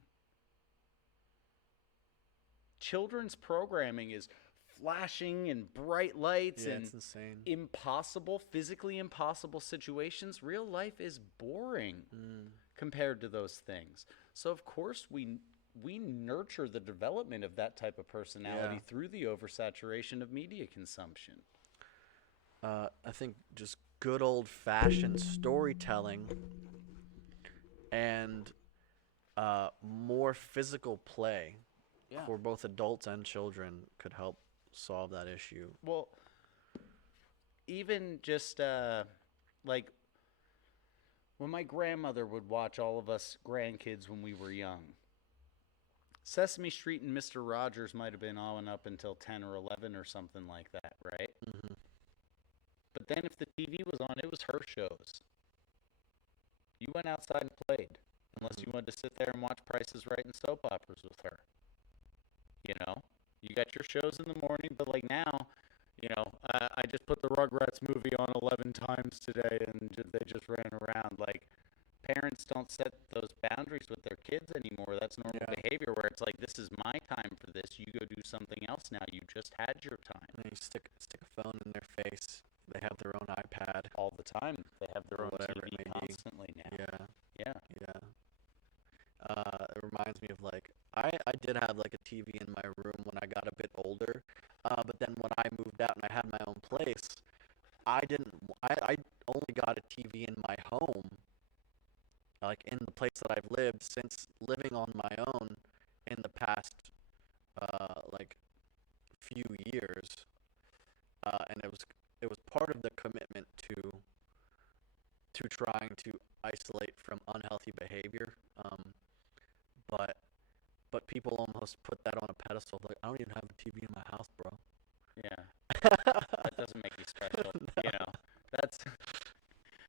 Children's programming is flashing and bright lights Yeah, and it's insane. physically impossible situations. Real life is boring compared to those things. So of course we nurture the development of that type of personality Yeah. through the oversaturation of media consumption. I think just good old-fashioned storytelling and more physical play Yeah. for both adults and children could help solve that issue. Well, even just like when my grandmother would watch all of us grandkids when we were young, Sesame Street and Mr. Rogers might have been on up until 10 or 11 or something like that, right? But then if the TV was on, it was her shows. You went outside and played, unless you wanted to sit there and watch Price is Right and soap operas with her. You got your shows in the morning, but like now, I just put the Rugrats movie on 11 times today, and they just ran around. Like, parents don't set those boundaries with their kids anymore. That's normal Yeah. behavior, where it's like, this is my time for this. You go do something else now. You just had your time. And you stick a phone in their face. They have their own iPad. All the time. They have their Or own whatever TV it may be. constantly now. Yeah. Yeah. Yeah. It reminds me of like I did have like a TV in my room when I got a bit older, but then when I moved out and I had my own place, I only got a TV in my home like in the place that I've lived since living on my own in the past like few years, and it was part of the commitment to trying to isolate from unhealthy behavior. But people almost put that on a pedestal. Like, I don't even have a TV in my house, bro. Yeah, that doesn't make you special. You know, that's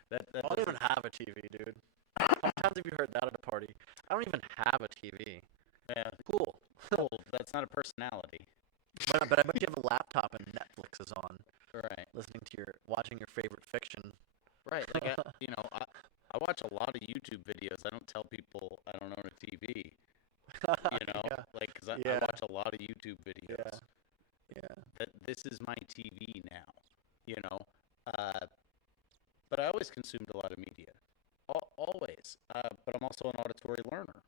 that I don't even doesn't. have a TV, dude. How many times have you heard that at a party? I don't even have a TV. Yeah, Cool. cool. That's not a personality. But I bet you have a laptop and Netflix is on, Right. watching your favorite fiction. Right. Like I watch a lot of YouTube videos. I don't tell people I don't own a TV. Yeah. Like because I Yeah. watch a lot of YouTube videos. Yeah. Yeah. That this is my TV now. You know, uh, but I always consumed a lot of media. Always. But I'm also an auditory learner,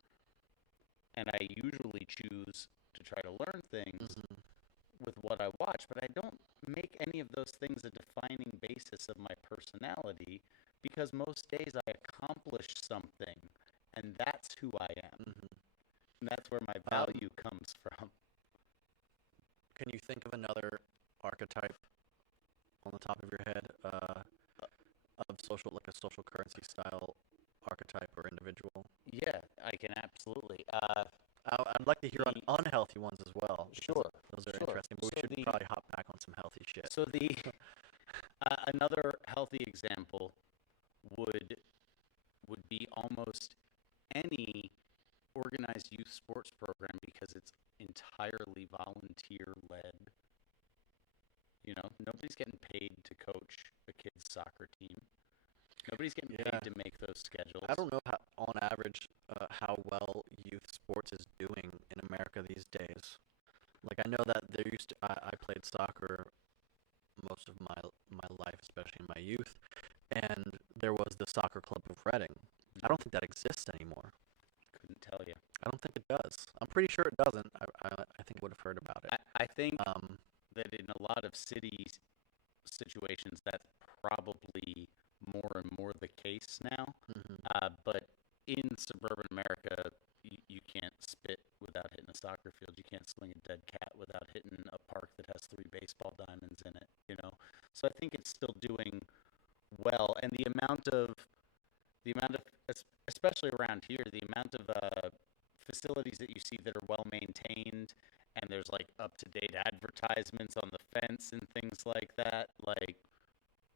and I usually choose to try to learn things Mhm. with what I watch, but I don't make any of those things a defining basis of my personality because most days I accomplish something and that's who I am. Mhm. And that's where my Um, value comes from. can you think of another archetype on the top of your head of like a social currency style archetype or individual? Yeah, I can absolutely. I'd like to hear on The unhealthy ones as well, because Sure, those are sure. interesting. But we So should probably hop back on some healthy shit. the another healthy example would would be almost any organized youth sports program because it's entirely volunteer led. You know, nobody's getting paid to coach a kid's soccer team. Nobody's getting Yeah. paid to make those schedules. I don't know how, on average, how well youth sports is doing in America these days. Like, I know that there used to, I played soccer most of my life, especially in my youth, and there was the soccer club of Reading. I don't think that exists anymore. Couldn't tell you. I don't think it does. I'm pretty sure it doesn't. I think I would have heard about it. I think Um, that in a lot of cities situations, that's probably more and more the case now. mhm. But in suburban America, you can't spit without hitting a soccer field. You can't swing a dead cat without hitting a park that has 3 baseball diamonds in it. You know, so I think it's still doing well, and the amount of especially around here, the amount of facilities that you see that are well maintained, and there's like up to date advertisements on the fence and things like that. Like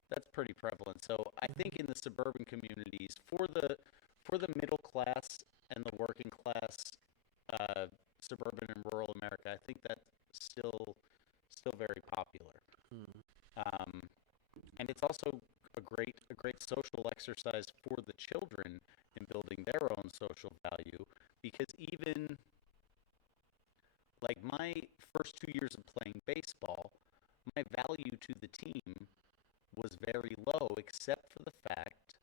that's pretty prevalent. So I think in the suburban communities, for the middle class and the working class, suburban and rural America, I think that's still very popular. Hmm. Um, and it's also a great social exercise for the children in building their own social value because even like my first 2 years of playing baseball, my value to the team was very low, except for the fact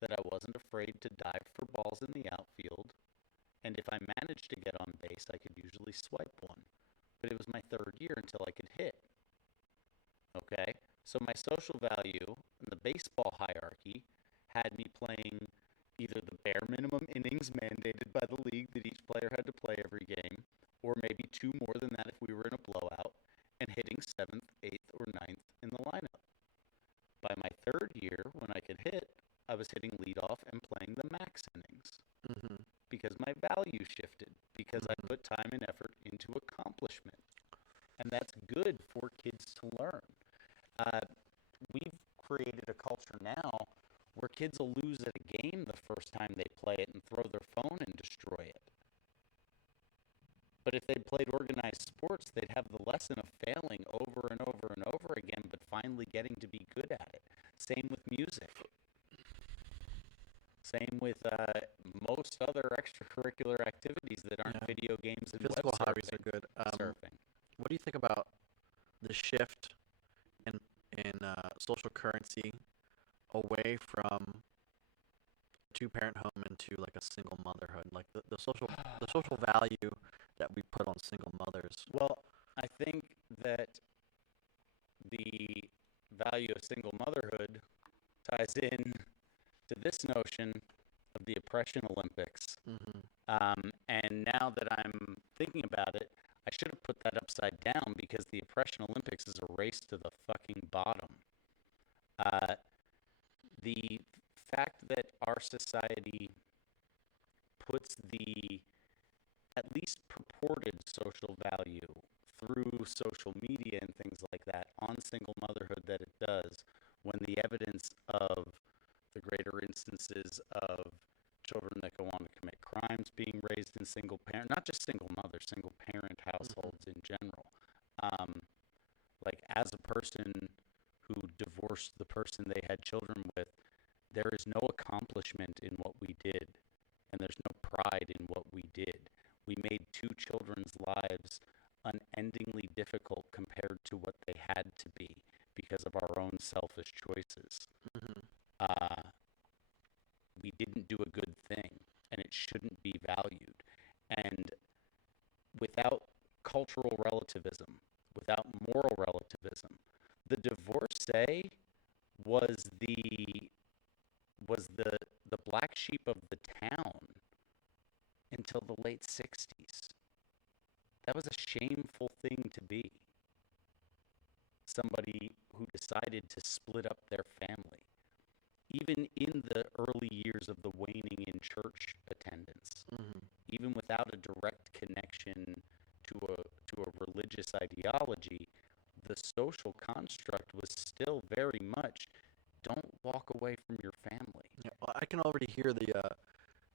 that I wasn't afraid to dive for balls in the outfield, and if I managed to get on base, I could usually swipe one. But it was my third year until I could hit. Okay? So my social value in the baseball hierarchy had me playing either the bare minimum innings mandated by the league that each player had to play every game, or maybe two more than that if we were in a blowout, and hitting seventh, eighth, or ninth in the lineup. By my third year, when I could hit, I was hitting leadoff and playing the max innings Mhm. because my value shifted, because I Mhm. put time and effort into accomplishment. And that's good for kids to learn. Uh, we've created a culture now where kids will lose at a game the first time they play it and throw their phone and destroy it. But if they played organized sports, they'd have the lesson of failing over and over and over again, but finally getting to be good at it. Same with music. Same with most other extracurricular activities that aren't Yeah. video games and Physical web hobbies are good. surfing. What do you think about the shift in social currency away from two-parent home into like a single motherhood? Like the social value that we put on single mothers. Well, I think that the value of single motherhood ties in to this notion of the Oppression Olympics. Mm-hmm. And now that I'm thinking about it, I should have put that upside down because the Oppression Olympics is a race to the fucking bottom. The fact that our society puts the at least purported social value through social media and things like that on single motherhood that it does, when the evidence of the greater instances of children that go on to commit crimes being raised in single parent, not just single mother, single parent households in general. Like as a person who divorced the person they had children with, there is no accomplishment in what we did, and there's no pride in what we did. We made two children's lives unendingly difficult compared to what they had to be because of our own selfish choices. Mm-hmm. We didn't do a good thing, and it shouldn't be valued. And without cultural relativism, without moral relativism, the divorcee was the black sheep of the town until the late 60s. That was a shameful thing to be. Somebody who decided to split up their family. Even in the early years of the waning in church attendance, even without a direct connection to a religious ideology, the social construct was still very much, don't walk away from your family. Yeah, well, I can already hear the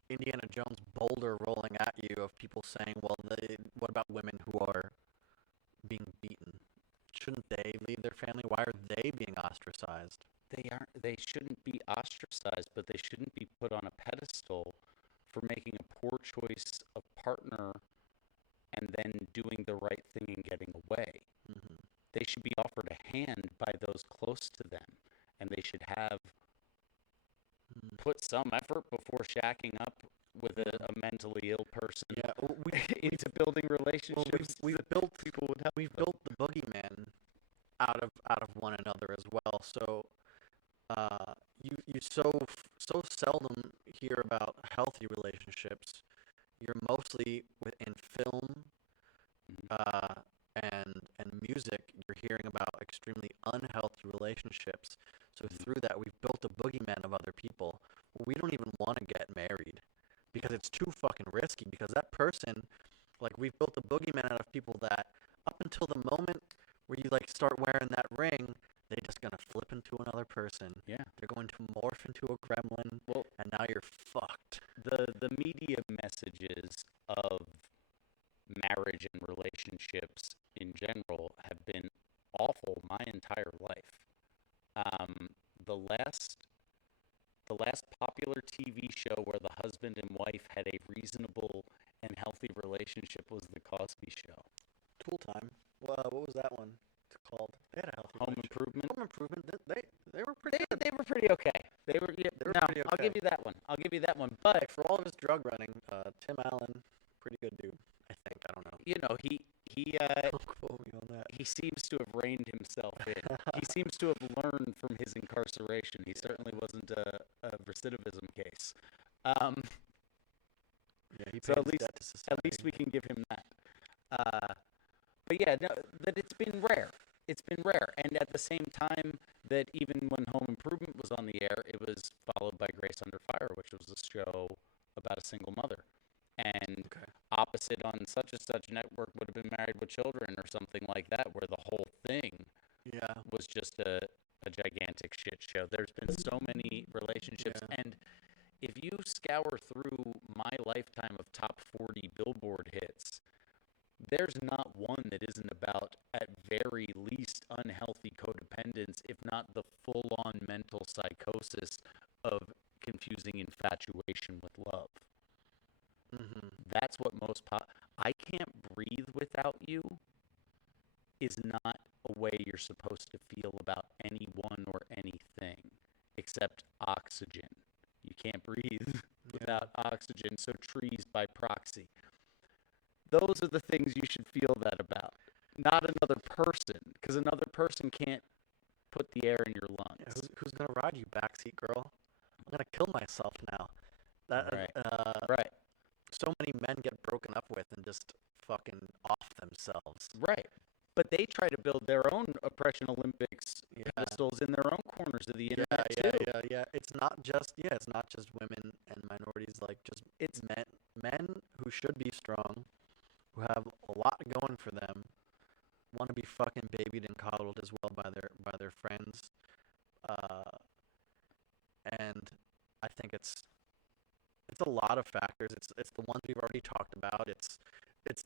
Indiana Jones boulder rolling at you of people saying, well, what about women who are being beaten? Shouldn't they leave their family? Why are they being ostracized? They shouldn't be ostracized, but they shouldn't be put on a pedestal for making a poor choice of partner and then doing the right thing and getting away. Mm-hmm. They should be offered a hand by those close to them, and they should have put some effort before shacking up with a mentally ill person. Yeah, into building relationships. We've built people would have. We've built the boogeyman out of one another as well. So you so seldom hear about healthy relationships. You're mostly within film and music. You're hearing about extremely unhealthy relationships. So through that, we've built a boogeyman of other people. We don't even want to get married because it's too fucking risky. Because that person, like, we've built a boogeyman out of people that up until the moment where you like start wearing that ring, they're just gonna flip into another person. Yeah. They're going to morph into a gremlin. Well, and now you're fucked. The media messages of marriage and relationships in general have been awful my entire life. The last popular TV show where the husband and wife had a reasonable and healthy relationship was The Cosby Show. Tool Time. Well, what was that one called? They had a healthy Home relationship. Improvement. Home Improvement. They were pretty good. They were pretty okay. They were pretty I'll okay. give you that one. I'll give you that one. But Like, for all of his drug running, Tim Allen, pretty good dude. I think. I don't know. you know, he Don't quote me on that. he seems to have reined himself in. He seems to have learned from his incarceration. He certainly wasn't a recidivism case. Yeah, he So paid at his least debt to society. at least we can give him that. But yeah, no, that it's been rare. It's been rare. And at the same time that even when Home Improvement was on the air, it was followed by Grace Under Fire, which was a show about a single mother. And opposite on such and such network would have been Married with Children or something like that, where the whole thing was just a gigantic shit show. There's been so many relationships. And if you scour through my lifetime of top 40 Billboard hits, there's not one that isn't about, at very least, unhealthy codependence, if not the full-on mental psychosis of confusing infatuation with love. Mm-hmm. That's what most I Can't Breathe Without You is not a way you're supposed to feel about anyone or anything except oxygen. You can't breathe without oxygen, so trees by proxy. Those are the things you should feel that about, not another person, because another person can't put the air in your lungs. Yeah, who's gonna ride you, backseat girl? I'm gonna kill myself now. That Right. uh, Right. so many men get broken up with and just fucking off themselves. Right. But they try to build their own oppression Olympics Yeah. pedestals in their own corners of the Yeah, internet yeah, too. yeah. It's not just women and minorities. Like just It's men who should be strong, who have a lot going for them, want to be fucking babied and coddled as well by their friends. Uh, and I think it's a lot of factors. It's the ones we've already talked about. It's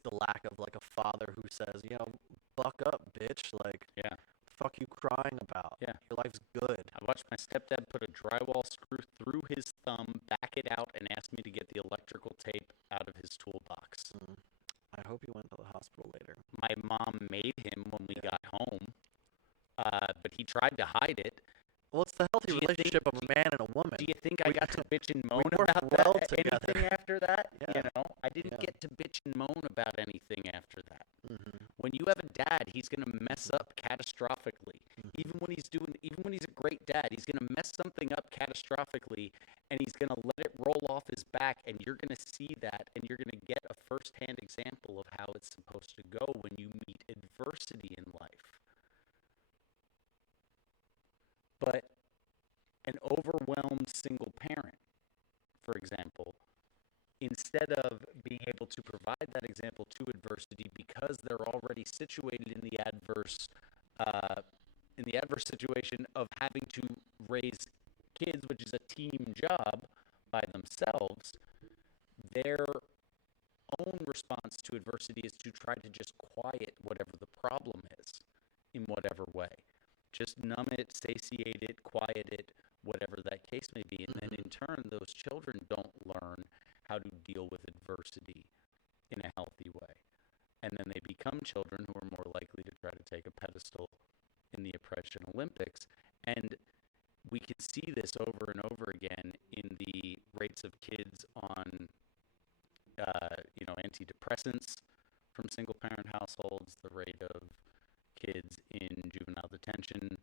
the lack of like a father who says, you know, buck up, bitch. Like, yeah. fuck you crying about. Yeah. Your life's good. I watched my stepdad put a drywall screw through his thumb, back it out, and ask me to get the electrical tape out of his toolbox. Mm. I hope you went to the hospital later. My mom made him when we Yeah. got home, but he tried to hide it. Well, it's the healthy Do you think- relationship of a man and a woman. Do you think I We- got to bitch and moan worked about well that? together. Anything after that? Yeah. You know, I didn't Yeah. get to bitch and moan about anything after that. Mm-hmm. When you have a dad, he's gonna mess up catastrophically. Mhm. Even when he's a great dad, he's gonna mess something up catastrophically, and he's gonna let it roll off his back, and you're gonna see that, and you're gonna get a firsthand example of how it's supposed to go when you meet adversity in life. But an overwhelmed single parent, for example, instead of being able to provide that example to adversity because they're already situated in the adverse situation of having to raise kids, which is a team job by themselves, their own response to adversity is to try to just quiet whatever the problem is in whatever way. Just numb it, satiate it, quiet it, whatever that case may be. And then in turn, those children don't learn how to deal with adversity in a healthy way. And then they become children who are more likely to try to take a pedestal in the oppression Olympics. And we can see this over and over again in the rates of kids on, antidepressants from single-parent households, the rate of kids in juvenile detention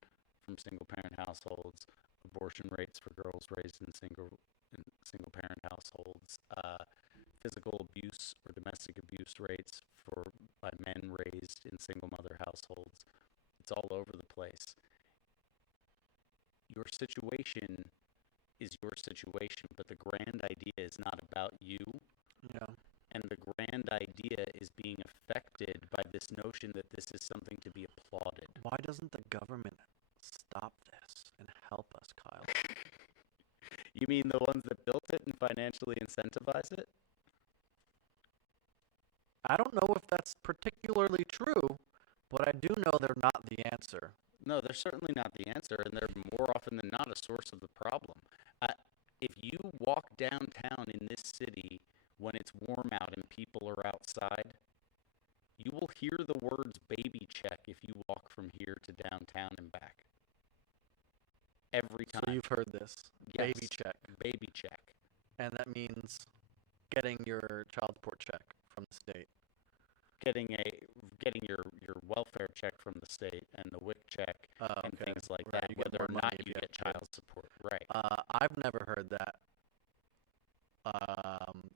from single-parent households, abortion rates for girls raised in single-parent households, physical abuse or domestic abuse rates by men raised in single-mother households. It's all over the place. Your situation is your situation, but the grand idea is not about you. Yeah. And the grand idea is being affected by this notion that this is something to be applauded. Why doesn't the government stop this and help us, Kyle? You mean the ones that built it and financially incentivize it? I don't know if that's particularly true, but I do know they're not the answer. No, they're certainly not the answer, and they're more often than not a source of the problem. If you walk downtown in this city when it's warm out and people are outside, you will hear the words baby check if you walk from here to downtown and back. Every time. So you've heard this. Yes. Baby check. Baby check. And that means getting your child support check from the state. Getting your welfare check from the state and the WIC check and Okay. things like Right, that, you get whether or more not money if you you get have child support. Right. I've never heard that.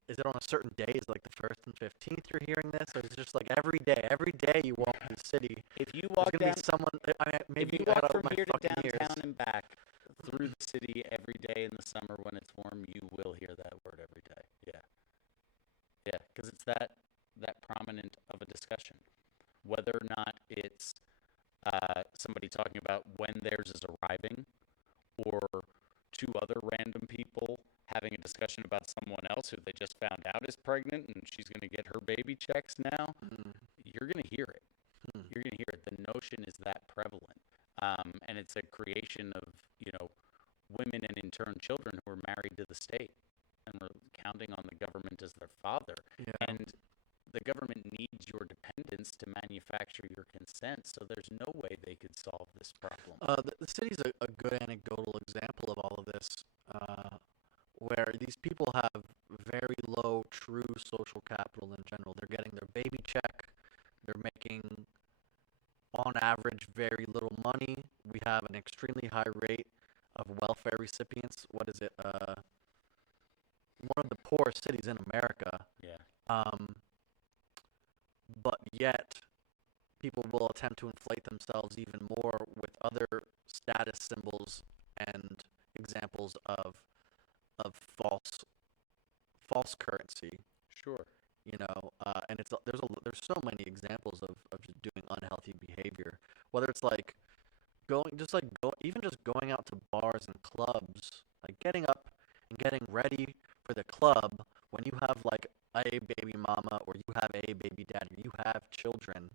Is it on a certain day? Is it like the 1st and 15th you're hearing this? Or is it just like every day you walk through the city, If you there's walk going to down, be someone, I mean, maybe if you I walk gotta from open my here to fucking downtown ears. and back through the city every day in the summer when it's warm, you will hear that word every day. Yeah. Yeah, because it's that prominent of a discussion. Whether or not it's somebody talking about when theirs is arriving, or two other random people having a discussion about someone else who they just found out is pregnant and she's going to get her baby checks now, you're going to hear it. You're going to hear it. The notion is that prevalent. And it's a creation of, women and in turn children who are married to the state and are counting on the government as their father. Yeah. And the government needs your dependence to manufacture your consent, so there's no way they could solve this problem. The city's a good anecdotal example of all of this, where these people have very low true social capital in general. They're getting their baby check. They're making, on average, very little money. We have an extremely high rate of welfare recipients. What is it? one of the poorest cities in America. Yeah. Um, but yet people will attempt to inflate themselves even more with other status symbols and examples of false currency. Sure. And there's so many examples of just doing unhealthy behavior, whether it's like even just going out to bars and clubs, like getting up and getting ready for the club when you have like a baby mama or you have a baby daddy, or you have children.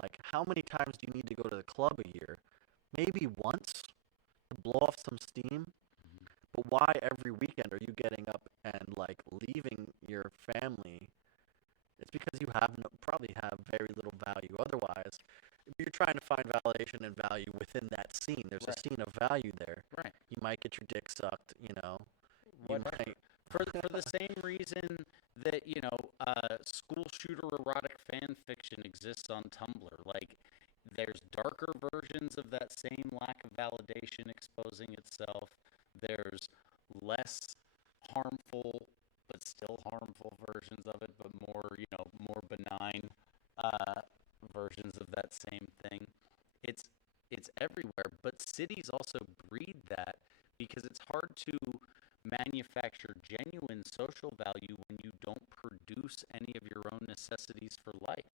Like, how many times do you need to go to the club a year? Maybe once to blow off some steam. Mhm. But why every weekend are you getting up and like leaving your family? It's because you probably have very little value. Otherwise, if you're trying to find validation and value within that scene, there's a Right. scene of value there. Right. You might get your dick sucked, you know. You Whatever. might. For the same reason that school shooter erotic fan fiction exists on Tumblr. Like, there's darker versions of that same lack of validation exposing itself. There's less harmful but still harmful versions of it, but more benign uh, versions of that same thing. It's everywhere, but cities also breed that because it's hard to manufacture genuine social value when you don't produce any of your own necessities for life.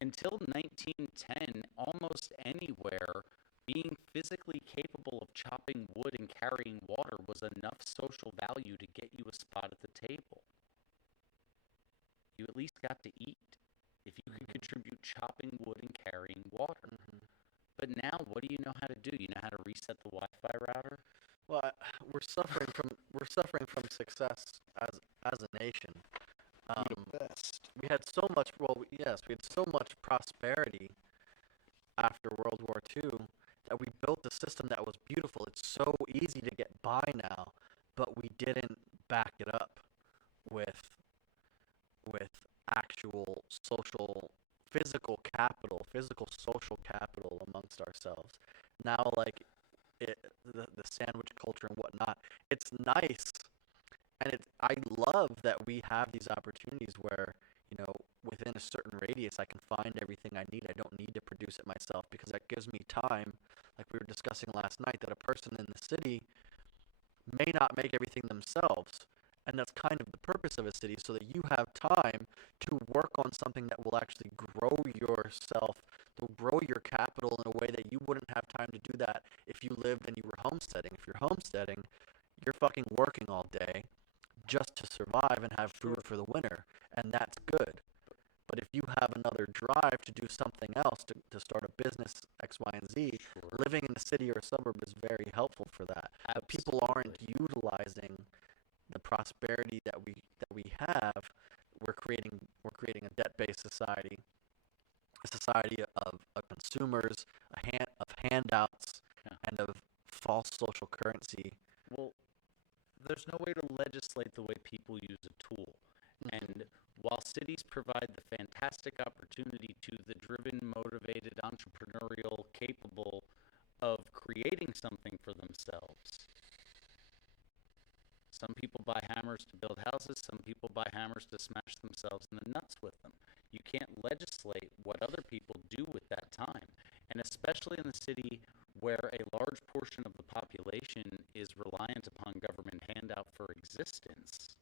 Until 1910, almost anywhere, being physically capable of chopping wood and carrying water was enough social value to get you a spot at the table. You at least got to eat if you could contribute chopping wood and carrying water. Mhm. But now, what do you know how to do? You know how to reset the Wi-Fi router? Well, we're suffering from success as a nation. Best. We had so much. Well, yes, we had so much prosperity after World War II that we built a system that was beautiful. It's so easy to get by now, but we didn't back it up with with actual social physical social capital amongst ourselves. Now, like the sandwich culture and whatnot, it's nice, and I love that we have these opportunities where within a certain radius I can find everything I need. I don't need to produce it myself because that gives me time, like we were discussing last night, that a person in the city may not make everything themselves. And that's kind of the purpose of a city, so that you have time to work on something that will actually grow yourself, to grow your capital in a way that you wouldn't have time to do that if you lived and you were homesteading. If you're homesteading, you're fucking working all day just to survive and have food Sure. for the winter, and that's good. But if you have another drive to do something else, to start a business X, Y, and Z, Sure. living in a city or a suburb is very helpful for that. But people aren't utilizing the prosperity that we have. We're creating a debt-based society, a society of consumers, of handouts, Yeah. and of false social currency. Well, there's no way to legislate the way people use a tool. And while cities provide the fantastic opportunity to the driven, motivated, entrepreneurial, capable of creating something for themselves, some people buy hammers to build houses, some people buy hammers to smash themselves in the nuts with them. You can't legislate what other people do with that time. And especially in the city where a large portion of the population is reliant upon government handout for existence,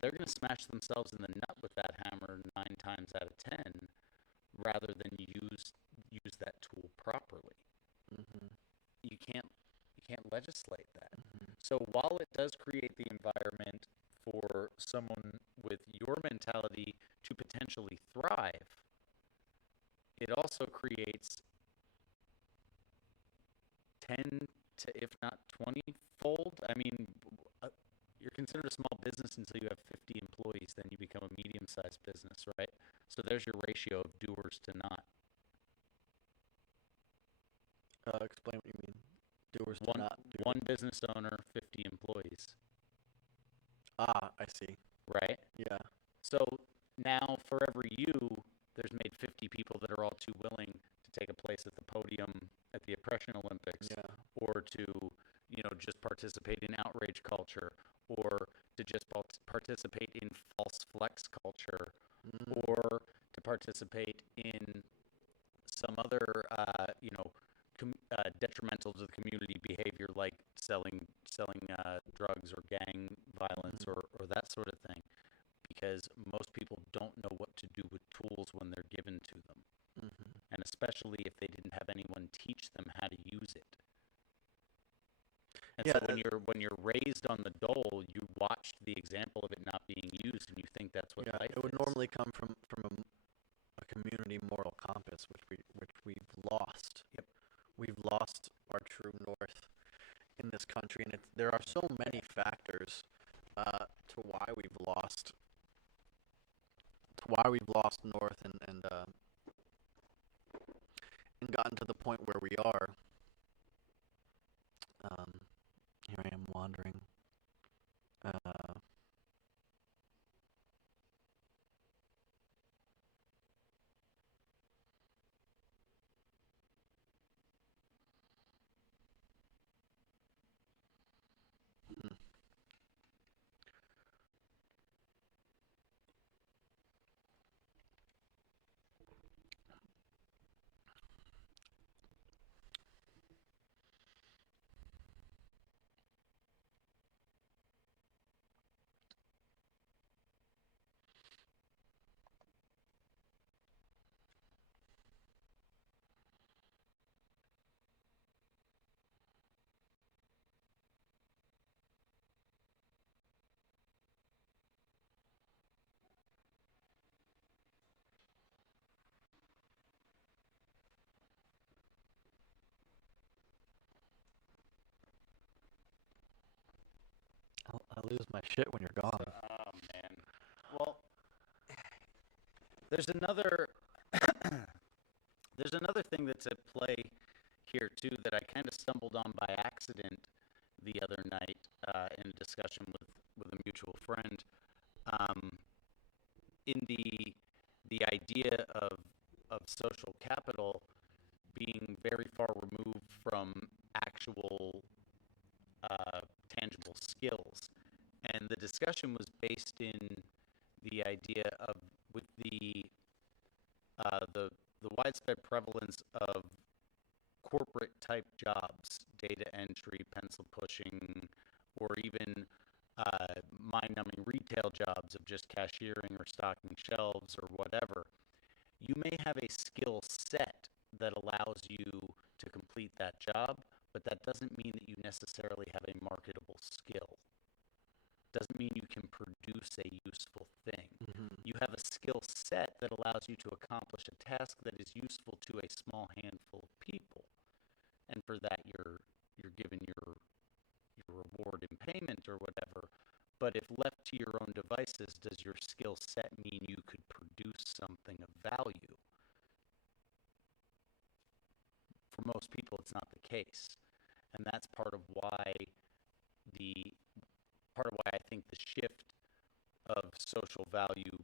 they're going to smash themselves in the nut with that hammer 9 times out of 10 rather than use that tool properly. Mm-hmm. You can't legislate that. Mm-hmm. So while it does create the environment for someone with your mentality to potentially thrive, it also creates 10 to, if not 20-fold. I mean, you're considered a small business until you have 50 employees, then you become a medium-sized business, right? So there's your ratio of doers to not. Explain what you mean. Doers do One not do. one business owner, 50 employees, I see. right? Yeah. So now for every you, there's made 50 people that are all too willing to take a place at the podium at the Oppression Olympics, Yeah. or to just participate in outrage culture, or to just participate in false flex culture, Mm. or to participate in some other, detrimental to the community behavior like selling drugs or gang violence Mhm. or that sort of thing, because most people don't know what to do with tools when they're given to them, Mhm. and especially if they didn't have anyone teach them how to use it. And Yeah, so when you're raised on the dole, you watch the example of it not being used, and you think that's what yeah. life It would is. normally come from a community moral compass, which we've lost. Yep. We've lost our true north in this country, and there are so many factors to why we've lost north and gotten to the point where we are. Um, Here I am wandering. Uh, hmm. I'll lose my shit when you're gone. Oh man. Well, there's another there's another thing that's at play here too that I kind of stumbled on by accident the other night in a discussion with a mutual friend. Um, in the idea of social capital being very far removed from actual uh, tangible skills, and the discussion was based in the idea of with the widespread prevalence of corporate type jobs, data entry, pencil pushing, or even mind numbing retail jobs of just cashiering or stocking shelves or whatever. You may have a skill set that allows you to complete that job, but that doesn't mean that you necessarily have a marketable skill. Doesn't mean you can produce a useful thing. Hmm. You have a skill set that allows you to accomplish a task that is useful to a small handful of people, and for that you're given your reward in payment or whatever. But if left to your own devices, does your skill set mean you could produce something of value? For most people, it's not the case, and that's the part of why I think the shift of social value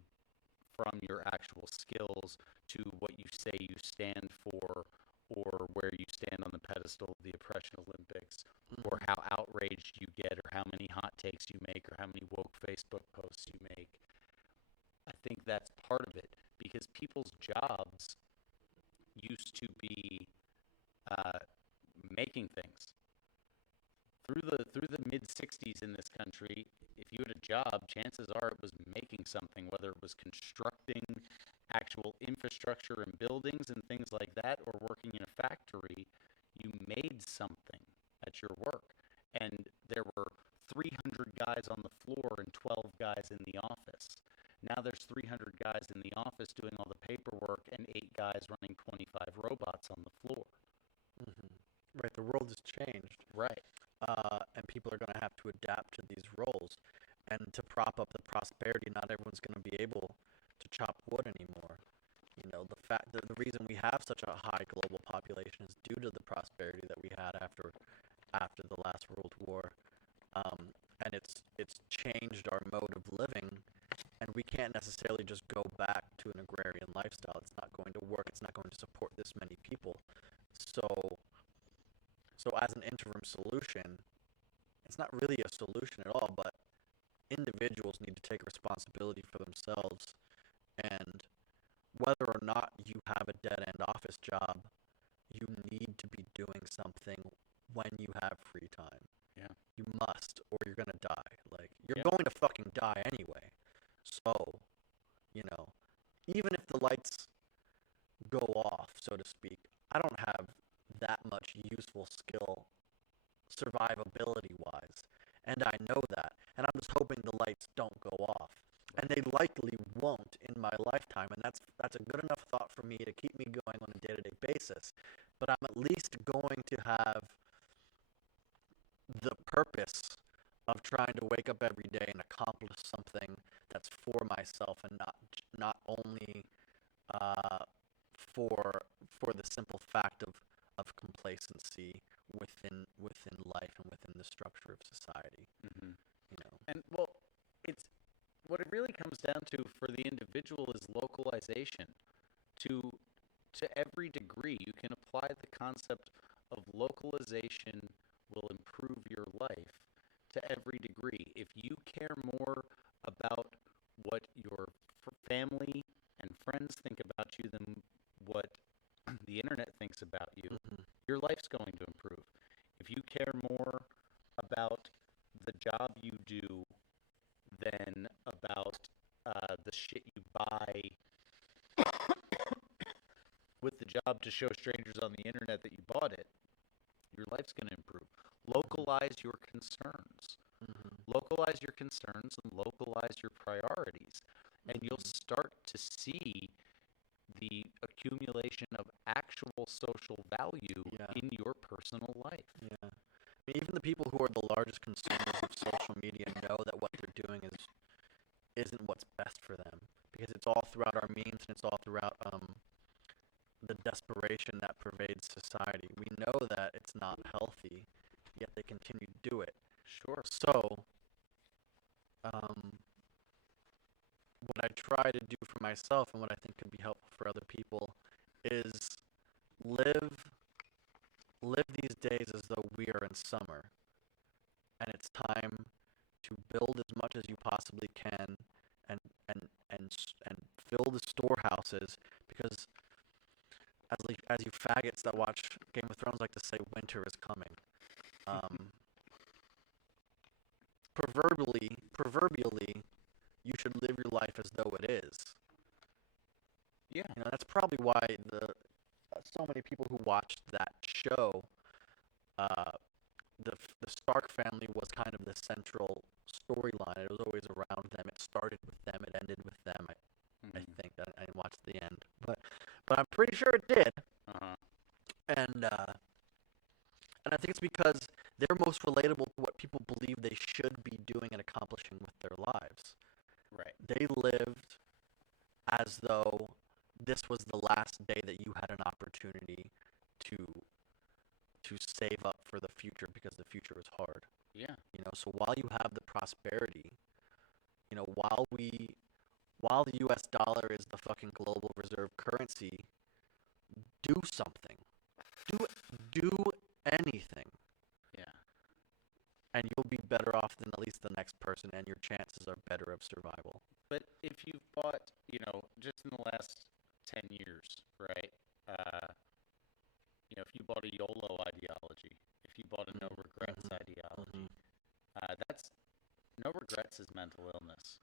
from your actual skills to what you say you stand for, or where you stand on the pedestal of the oppression Olympics, or Hmm. how outraged you get, or how many hot takes you make, or how many woke Facebook posts you make. I think that's part of it, because people's jobs used to be uh, making things. Through the mid 60s in this country, if you had a job, chances are it was making something, whether it was constructing actual infrastructure and buildings and things like that, or working in a factory. You made something at your work. And there were 300 guys on the floor and 12 guys in the office. Now there's 300 guys in the office doing all the paperwork and 8 guys running 25 robots on the floor. Hmm. Right, the world has changed, Right. and people are going to have to adapt to these roles. And to prop up the prosperity, not everyone's going to be able to chop wood anymore. The reason we have such a high global population is due to the prosperity that we had after the last World War, and it's changed our mode of living, and we can't necessarily just go back to an agrarian lifestyle. It's not going to work. It's not going to support this many people. So as an interim solution, it's not really a solution at all, but individuals need to take responsibility for themselves, and whether or not you have a dead end office job, you need to be doing something when you have free time. Yeah. You must, or you're gonna die. Like, you're Yeah. going to fucking die anyway. So, you know, even if the lights go off, so to speak, I don't have that much useful skill survivability wise. And I know that. And I'm just hoping the lights don't go off. And they likely won't in my lifetime, and that's a good enough thought for me to keep me going on a day-to-day basis. But I'm at least going to have the purpose of trying to wake up every day and accomplish something that's for myself, and not only uh, for the simple fact of complacency within life and within the structure of society. Mm-hmm. You know. And well, it's what it really comes down to for the individual is localization. To every degree, you can apply the concept of localization will improve your life to every degree. If you care more about what your family and friends think about you than what the internet thinks about you, Mm-hmm. your life's going to improve. If you care more about the job you do than about the shit you buy with the job to show strangers on the internet that you bought it, your life's going to improve. Localize your concerns. Mm-hmm. Localize your concerns and localize your priorities. And you'll Mm-hmm. start to see the accumulation of actual social value Yeah. in your personal life. Yeah. I mean, even the people who are the largest consumers of social media know that what they're doing isn't what's best for them, because it's all throughout our memes, and it's all throughout the desperation that pervades society. We know that it's not healthy, yet they continue to do it. Sure. So, what I try to do for myself, and what I think could be helpful for other people, is live these days as though we are in summer, and it's time to build as much as you possibly can, and and fill the storehouses, because as you faggots that watch Game of Thrones like to say, winter is coming. Proverbially, you should live your life as though it is. Yeah. You know, that's probably why so many people who watched that show, uh, the Stark family was kind of the central storyline. It was always around them. It started with them. It ended with them. I think I didn't watch the end, but I'm pretty sure it did. Uh-huh. And I think it's because they're most relatable to what people believe they should be doing and accomplishing with their lives. Right. They lived as though this was the last day that you had an opportunity to save up for the future, because the future is hard. Yeah. You know, so while you have the prosperity, you know, while the US dollar is the fucking global reserve currency, do something. Do anything. Yeah. And you'll be better off than at least the next person, and your chances are better of survival. But if you've bought, just in the last 10 years, right? If you bought a YOLO ideology, if you bought a no regrets ideology, that's no regrets is mental illness.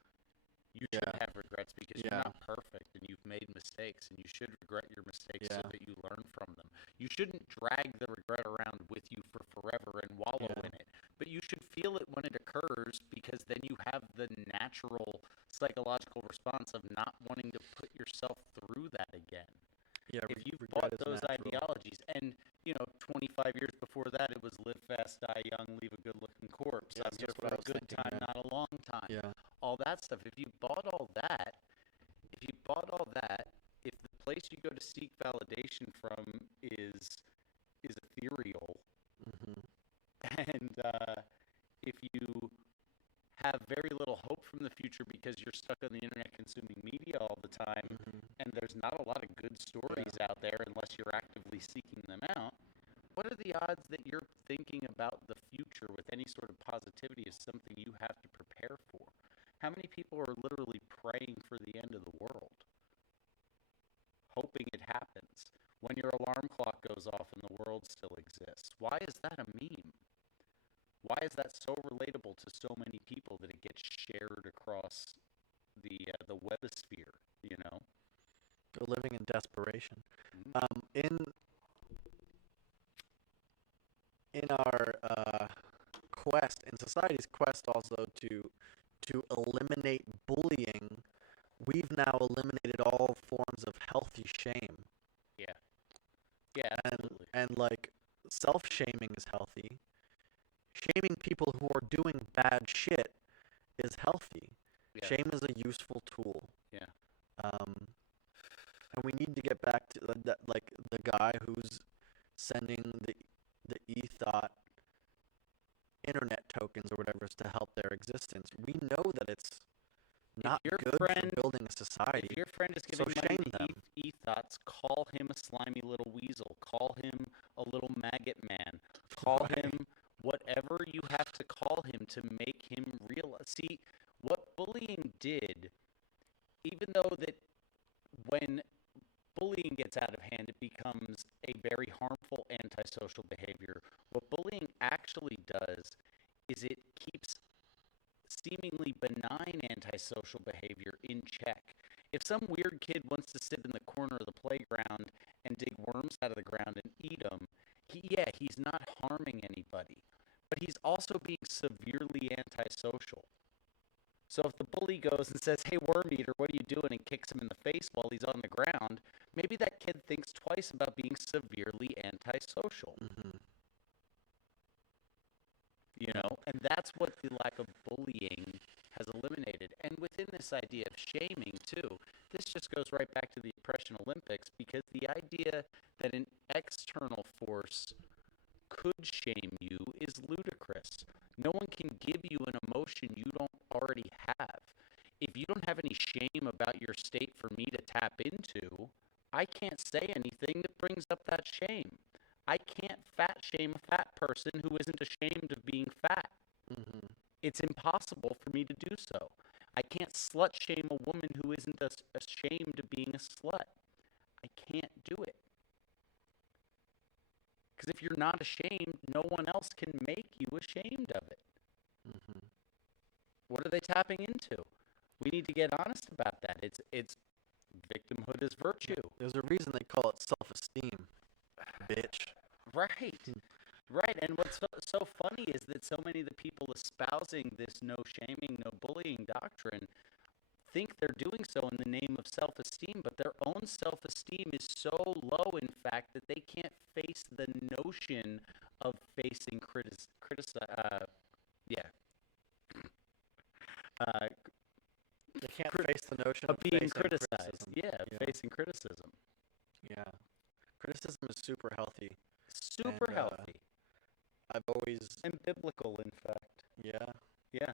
You should have regrets because you're not perfect and you've made mistakes, and you should regret your mistakes so that you learn from them. You shouldn't drag the regret around with you for forever and wallow in it, but you should feel it when it occurs, because then you have the natural psychological response of not wanting to put yourself through that again. Yeah, if you've bought those ideologies, and 25 years before that, it was live fast, die young, leave a good-looking corpse. Yeah, I'm here for a good time, not a long time. Yeah. All that stuff. If you bought all that, if the place you go to seek validation from is ethereal, and if you have very little hope from the future because you're stuck on the internet consuming media all the time, and there's not a lot of good stories out there unless you're actively seeking them out, what are the odds that you're thinking about the future with any sort of positivity is something you have to prepare for? How many people are literally praying for the end of the world, hoping it happens when your alarm clock goes off and the world still exists? Why is that a meme? Why is that so relatable to so many people that it gets shared across the webosphere? You know. They're living in desperation. Mhm. In our quest, in society's quest, also to eliminate bullying, we've now eliminated all forms of healthy shame, Yeah. Yeah, and absolutely. like self-shaming is healthy. Shaming people who are doing bad shit is healthy. Yeah. Shame is a useful tool. Yeah. Um, and we need to get back to that, like the guy who's sending the ethot internet tokens or whatever to help their existence. We know that it's not If your good friend for building a society. If your friend is So giving money shame to them. Ethots, call him a slimy little weasel. Call him a little maggot man. Call Right. him whatever you have to call him to make him realize. See, what bullying did, even though that when bullying gets out of hand, it becomes a very harmful antisocial behavior. What bullying actually does is it keeps seemingly benign antisocial behavior in check. If some weird kid wants to sit in the corner of the playground and dig worms out of the ground and eat them, he's not harming anybody, but he's also being severely antisocial. So if the bully goes and says, "Hey, worm eater, what are you doing?" and kicks him in the face while he's on the ground, maybe that kid thinks twice about being severely antisocial. Mm-hmm. You know, and that's what the lack of bullying has eliminated. And within this idea of shaming too, this just goes right back to the oppression Olympics, because the idea that an external force could shame you is ludicrous. No one can give you an emotion you don't already have. If you don't have any shame about your state for me to tap into, I can't say anything that brings up that shame. I can't fat shame a fat person who isn't ashamed of being fat. Mm-hmm. It's impossible for me to do so. I can't slut shame a woman who isn't ashamed of being a slut. I can't do it. Because if you're not ashamed, no one else can make you ashamed of it. Mm-hmm. What are they tapping into? We need to get honest about that. It's victimhood is virtue. There's a reason they call it self-esteem, bitch. Right. Right. And what's so funny is that so many of the people espousing this no shaming, no bullying doctrine think they're doing so in the name of self-esteem, but their own self-esteem is so low, in fact, that they can't face the notion of facing yeah. They can't face the notion Of of being facing criticized. criticism. Yeah, facing criticism. Yeah. Criticism is super healthy. Super And, healthy. I've always, And biblical, in fact. yeah. Yeah.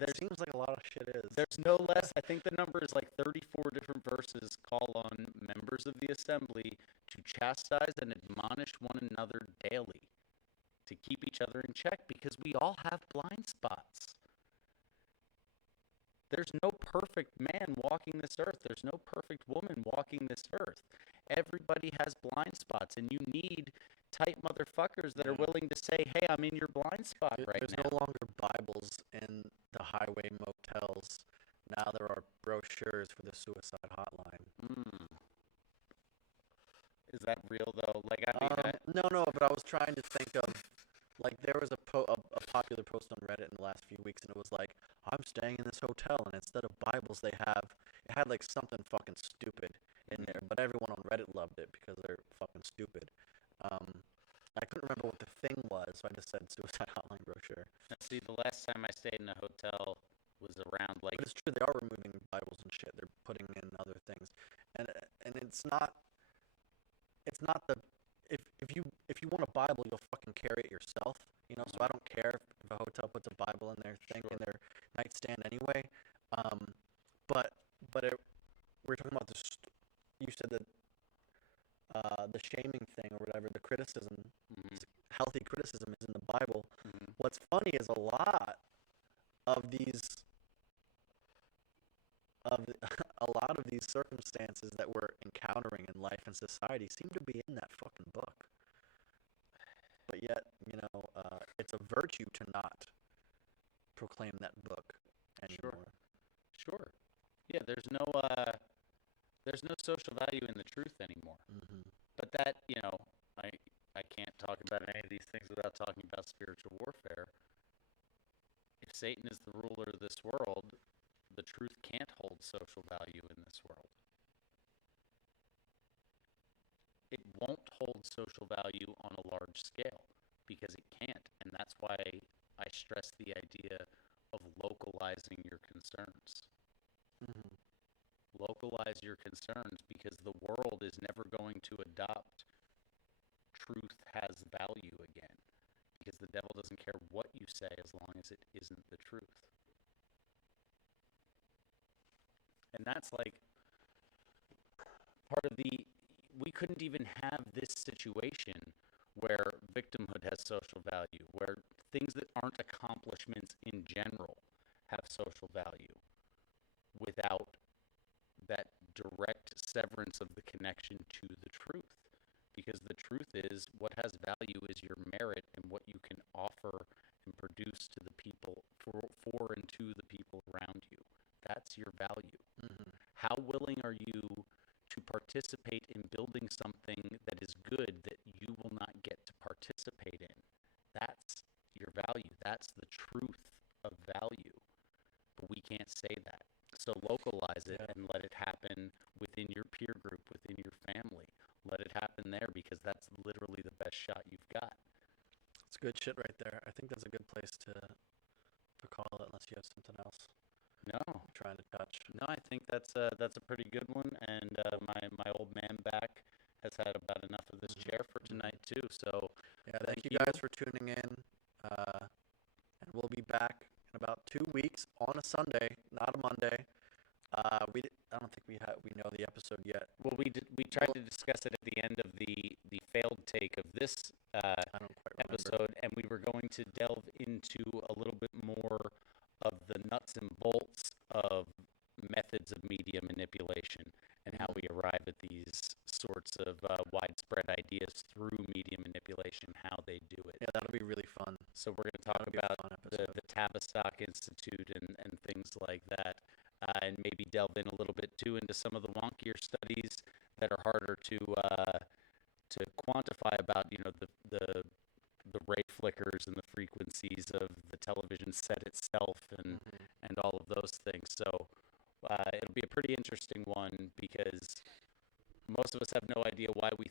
It seems like a lot of shit is. There's no less, I think the number is like 34 different verses call on members of the assembly to chastise and admonish one another daily, to keep each other in check, because we all have blind spots. There's no perfect man walking this earth. There's no perfect woman walking this earth. Everybody has blind spots, and you need tight motherfuckers that are willing to say, "Hey, I'm in your blind spot right There's now." no longer Bibles in the highway motels. Now there are brochures for the suicide hotline. Mm. Is that real though? Like, I mean, No, but I was trying to think of, like, there was a popular post on Reddit in the last few weeks, and it was like, I'm staying in this hotel, and instead of Bibles, it had like something fucking stupid in there, but everyone on Reddit loved it because they're fucking stupid. I couldn't remember what the thing was, so I just said suicide hotline brochure. see, the last time I stayed in a hotel was around like, But it's true, they are removing Bibles and shit. They're putting in other things, and it's not the if you want a Bible, you'll fucking carry it yourself. You know, so I don't care if a hotel puts a Bible in their thing in their nightstand anyway. But we're talking about this. You said that the shaming thing or whatever, the criticism. mm-hmm. healthy criticism is in the Bible. Mhm. What's funny is a lot of these of a lot of these circumstances that we're encountering in life and society seem to be in that fucking book. But yet, it's a virtue to not proclaim that book anymore. Sure. Yeah, there's no social value in the truth anymore. Mm-hmm. But that, I can't talk about any of these things without talking about spiritual warfare. If Satan is the ruler of this world, the truth can't hold social value in this world. It won't hold social value on a large scale because it can't. And that's why I stress the idea of localizing your concerns. Mm-hmm. Localize your concerns because the world is never going to adopt truth has value again, because the devil doesn't care what you say as long as it isn't the truth. And that's like part of we couldn't even have this situation where victimhood has social value, where things that aren't accomplishments in general have social value without that direct severance of the connection to the truth. Because the truth is, what has value is your merit and what you can offer and produce to the people, for and to the people around you. That's your value. Mm-hmm. How willing are you to participate in building something that is good that you will not get to participate in? That's your value. That's the truth of value. But we can't say that. So localize it and let it happen within your peer group, within your family. Let it happen there, because that's literally the best shot you've got. It's good shit right there. I think that's a good place to call it, unless you have something else No, you're trying to touch. no, I think that's a pretty good one. And my old man back has had about enough of this chair for tonight too. So yeah, thank you guys for tuning in. And we'll be back in about 2 weeks on a Sunday, not a Monday. I don't think we know the episode yet. Well, we tried to discuss it at the end of the failed take of this I don't quite remember. episode, and we were going to delve into a little bit more of the nuts and bolts of methods of media manipulation and how we arrive at these sorts of widespread ideas through media manipulation, how they do it. Yeah, that'll be really fun. So we're going to talk That'll be a about fun the episode. Tavistock Institute and things like that, and maybe delve in a little bit too into some of the wonkier studies that are harder to quantify about the ray flickers and the frequencies of the television set itself and all of those things. So it'll be a pretty interesting one, because most of us have no idea why we